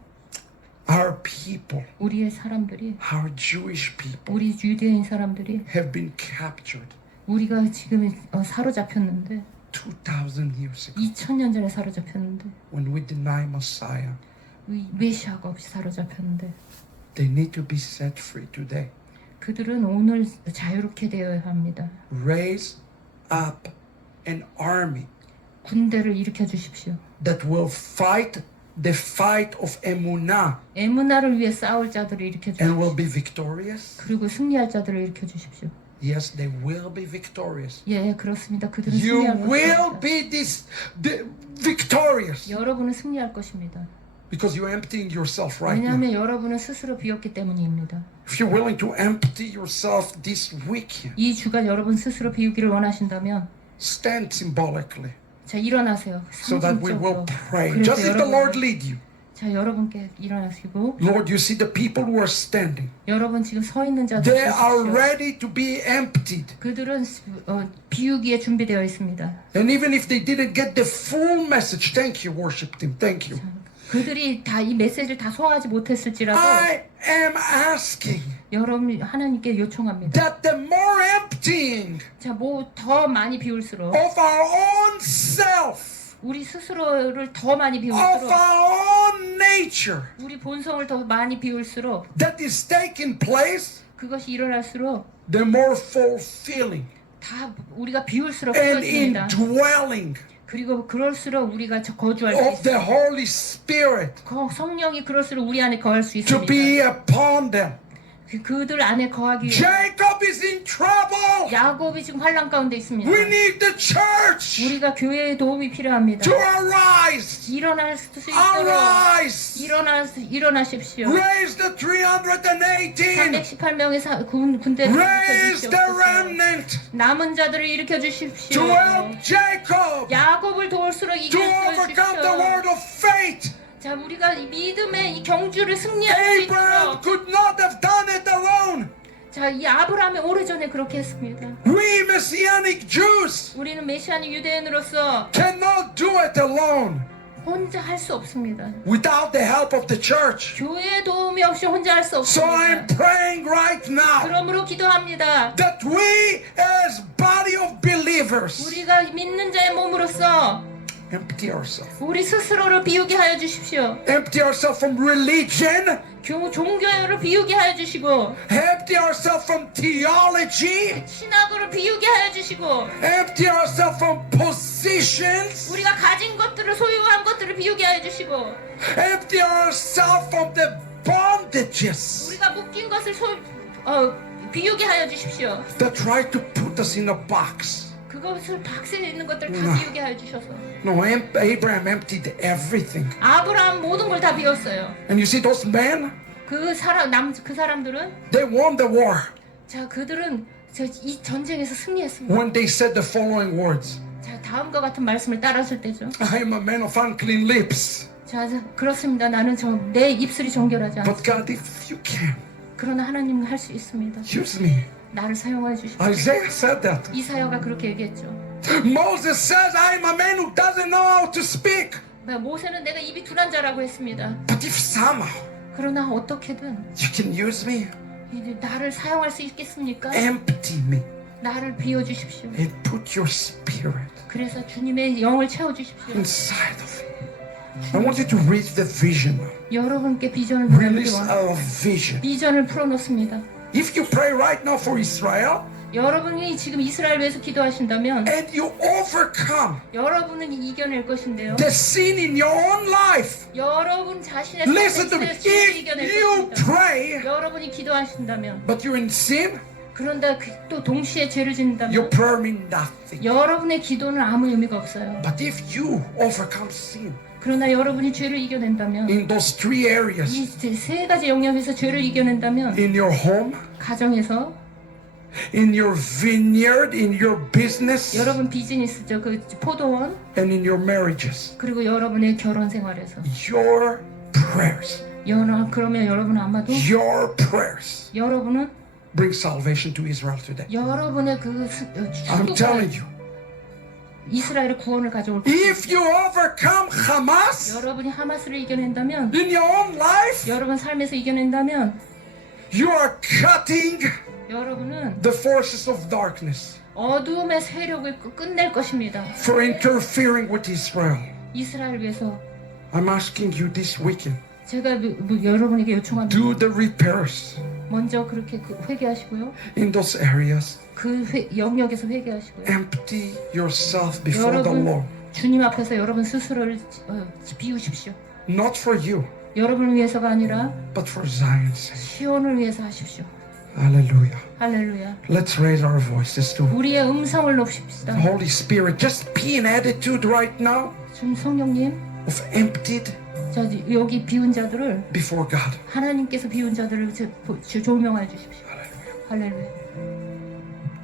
Our people, 우리의 사람들이 our Jewish people, 우리 유대인 사람들이 have been captured 우리가 지금 사로잡혔는데 2,000 years ago 2000년 전에 사로잡혔는데 when we deny Messiah. 메시아가 없이 사로잡혔는데 They need to be set free today. 그들은 오늘 자유롭게 되어야 합니다. Raise up an army 군대를 일으켜 주십시오. that will fight the fight of emunah 에무나를 위해 싸울 자들을 일으켜 and will 주십시오. be victorious. 그리고 승리할 자들을 일으켜 주십시오. Yes, they will be victorious. 예, 그렇습니다. 그들은 You 승리할 will 것입니다. be victorious 여러분은 승리할 것입니다. because you're emptying yourself right now. 왜냐하면 여러분은 스스로 비었기 때문입니다. If you're willing to empty yourself this weekend, 이 주간 여러분 스스로 비우기를 원하신다면 stand symbolically 자 일어나세요. so that we will 상징적으로. pray. 그래서 Just as the Lord 여러분, lead you. 자 여러분께 일어나시고 Lord, you see the people who are standing. 여러분 지금 서 있는 자들 They are 보십시오. ready to be emptied. 그들은 비우기에 준비되어 있습니다. And even if they didn't get the full message, thank you, worship team, thank you. 그들이 다 이 메시지를 다 소화하지 못했을지라도 I am asking 여러분 하나님께 요청합니다. that the more emptying 자, 뭐 더 많이 비울수록 of our own self, 우리 스스로를 더 많이 of 비울수록 our own nature 우리 본성을 더 많이 비울수록 that is taking place, 그것이 일어날수록 the more fulfilling 다 우리가 비울수록 and 그것입니다. indwelling 그리고 그럴수록 우리가 거주할 수 of the 있어요. Holy Spirit 성령이 그럴수록 우리 안에 거할 수 to 있습니다. be upon them. 그들 안에 거하기 위해 Jacob is in trouble. 야곱이 지금 환란 가운데 있습니다. We need the church 우리가 교회의 도움이 필요합니다. to arise. 일어날 수 있도록 Arise. 일어나십시오. Raise the 318. 318명의 군대를 Raise 일으켜 the 주십시오. remnant 남은 자들을 일으켜 주십시오. to help Jacob 야곱을 도울수록 to 이길 수 overcome the 있십시오. word of faith. 자, 우리가 이 믿음의 이 경주를 승리할 수 Abraham 있도록. could not have done it alone. 자, 이 아브라함이 오래전에 그렇게 했습니다. We Messianic Jews 우리는 메시아니 유대인으로서 cannot do it alone 혼자 할 수 없습니다. without the help of the church. 교회의 도움이 없이 혼자 할 수 So I'm 없습니다. praying right now 그러므로 기도합니다. that we as body of believers 우리가 믿는 자의 몸으로서 empty ourselves. 우리 스스로를 비우게 하여 주십시오. Empty ourselves from religion. 종교를 비우게 하여 주시고 Empty ourselves from theology. 신학으로 비우게 하여 주시고 Empty ourselves from positions. 우리가 가진 것들을 소유한 것들을 비우게 하여 주시고 Empty ourselves from the bondages 우리가 묶인 것을 비우게 하여 주십시오. that try to put us in a box. 그것을 박스에 있는 것들 다 비우게 하여 주셔서 No, Abraham emptied everything. 아브라함 모든 걸 다 비웠어요. And you see those men? 그 사람들은 They won the war 자 그들은 이 전쟁에서 승리했습니다. when they said the following words. 자 다음과 같은 말씀을 따랐을 때죠. I am a man of unclean lips. 자 그렇습니다. 나는 내 입술이 정결하지 But 않습니다. God, if you can, 그러나 하나님은 할 수 있습니다. use me. 나를 사용하여 주십시오. Isaiah said that. 이사야가 그렇게 얘기했죠. Moses says, I am a man who doesn't know how to speak. 모세는 내가 입이 둔한 자라고 했습니다. But if somehow 그러나 어떻게든 you can use me, 이제 나를 사용할 수 있겠습니까? empty me 나를 비워주십시오. and put your spirit 그래서 주님의 영을 채워주십시오. inside of me. I want you to read the vision. 여러분께 비전을 Release 보내드리와 a vision. 비전을 풀어놓습니다. If you pray right now for Israel 여러분이 지금 이스라엘 위해서 기도하신다면 and you overcome 여러분은 이겨낼 것인데요. the sin in your own life, 여러분 자신의 listen to me. 삶의 죄를 If 이겨낼 you 것입니다. pray 여러분이 기도하신다면 but you're in sin, 그런데 또 동시에 죄를 your 짓는다면 prayer means nothing. 여러분의 기도는 아무 의미가 없어요. But if you overcome sin 그러나 여러분이 죄를 이겨낸다면 in those three areas, 이 세 가지 영역에서 죄를 이겨낸다면 in your home, 가정에서 in your vineyard, in your business, 여러분 비즈니스죠. 그 포도원 and in your marriages, 그리고 여러분의 결혼 생활에서 your prayers, 그러면 여러분 아마도 your prayers 여러분은 bring salvation to Israel today. 여러분의 I'm telling 축복을 you, 이스라엘의 구원을 가져올 것입니다. if you overcome Hamas 여러분이 하마스를 이겨낸다면 in your own life, 여러분 삶에서 이겨낸다면 you are cutting 여러분은 the forces of darkness 어두움의 세력을 끝낼 것입니다. for interfering with Israel. 이스라엘 위해서 I'm asking you this weekend, 제가 여러분에게 요청합니다. do the repairs 먼저 그렇게 회개하시고요. in those areas. 영역에서 회개하시고요. Empty yourself before the 여러분 Lord. 주님 앞에서 여러분 스스로를 비우십시오. Not for you, 여러분을 위해서가 아니라 but for Zion's sake. 시온을 위해서 하십시오. Hallelujah. 할렐루야. Let's raise our voices to 우리의 음성을 높입시다. Holy Spirit. Just be in attitude right now 지금 성령님, of emptied 자 여기 비운 자들을 before God. 하나님께서 비운 자들을 조명하여 주십시오. Hallelujah. 할렐루야.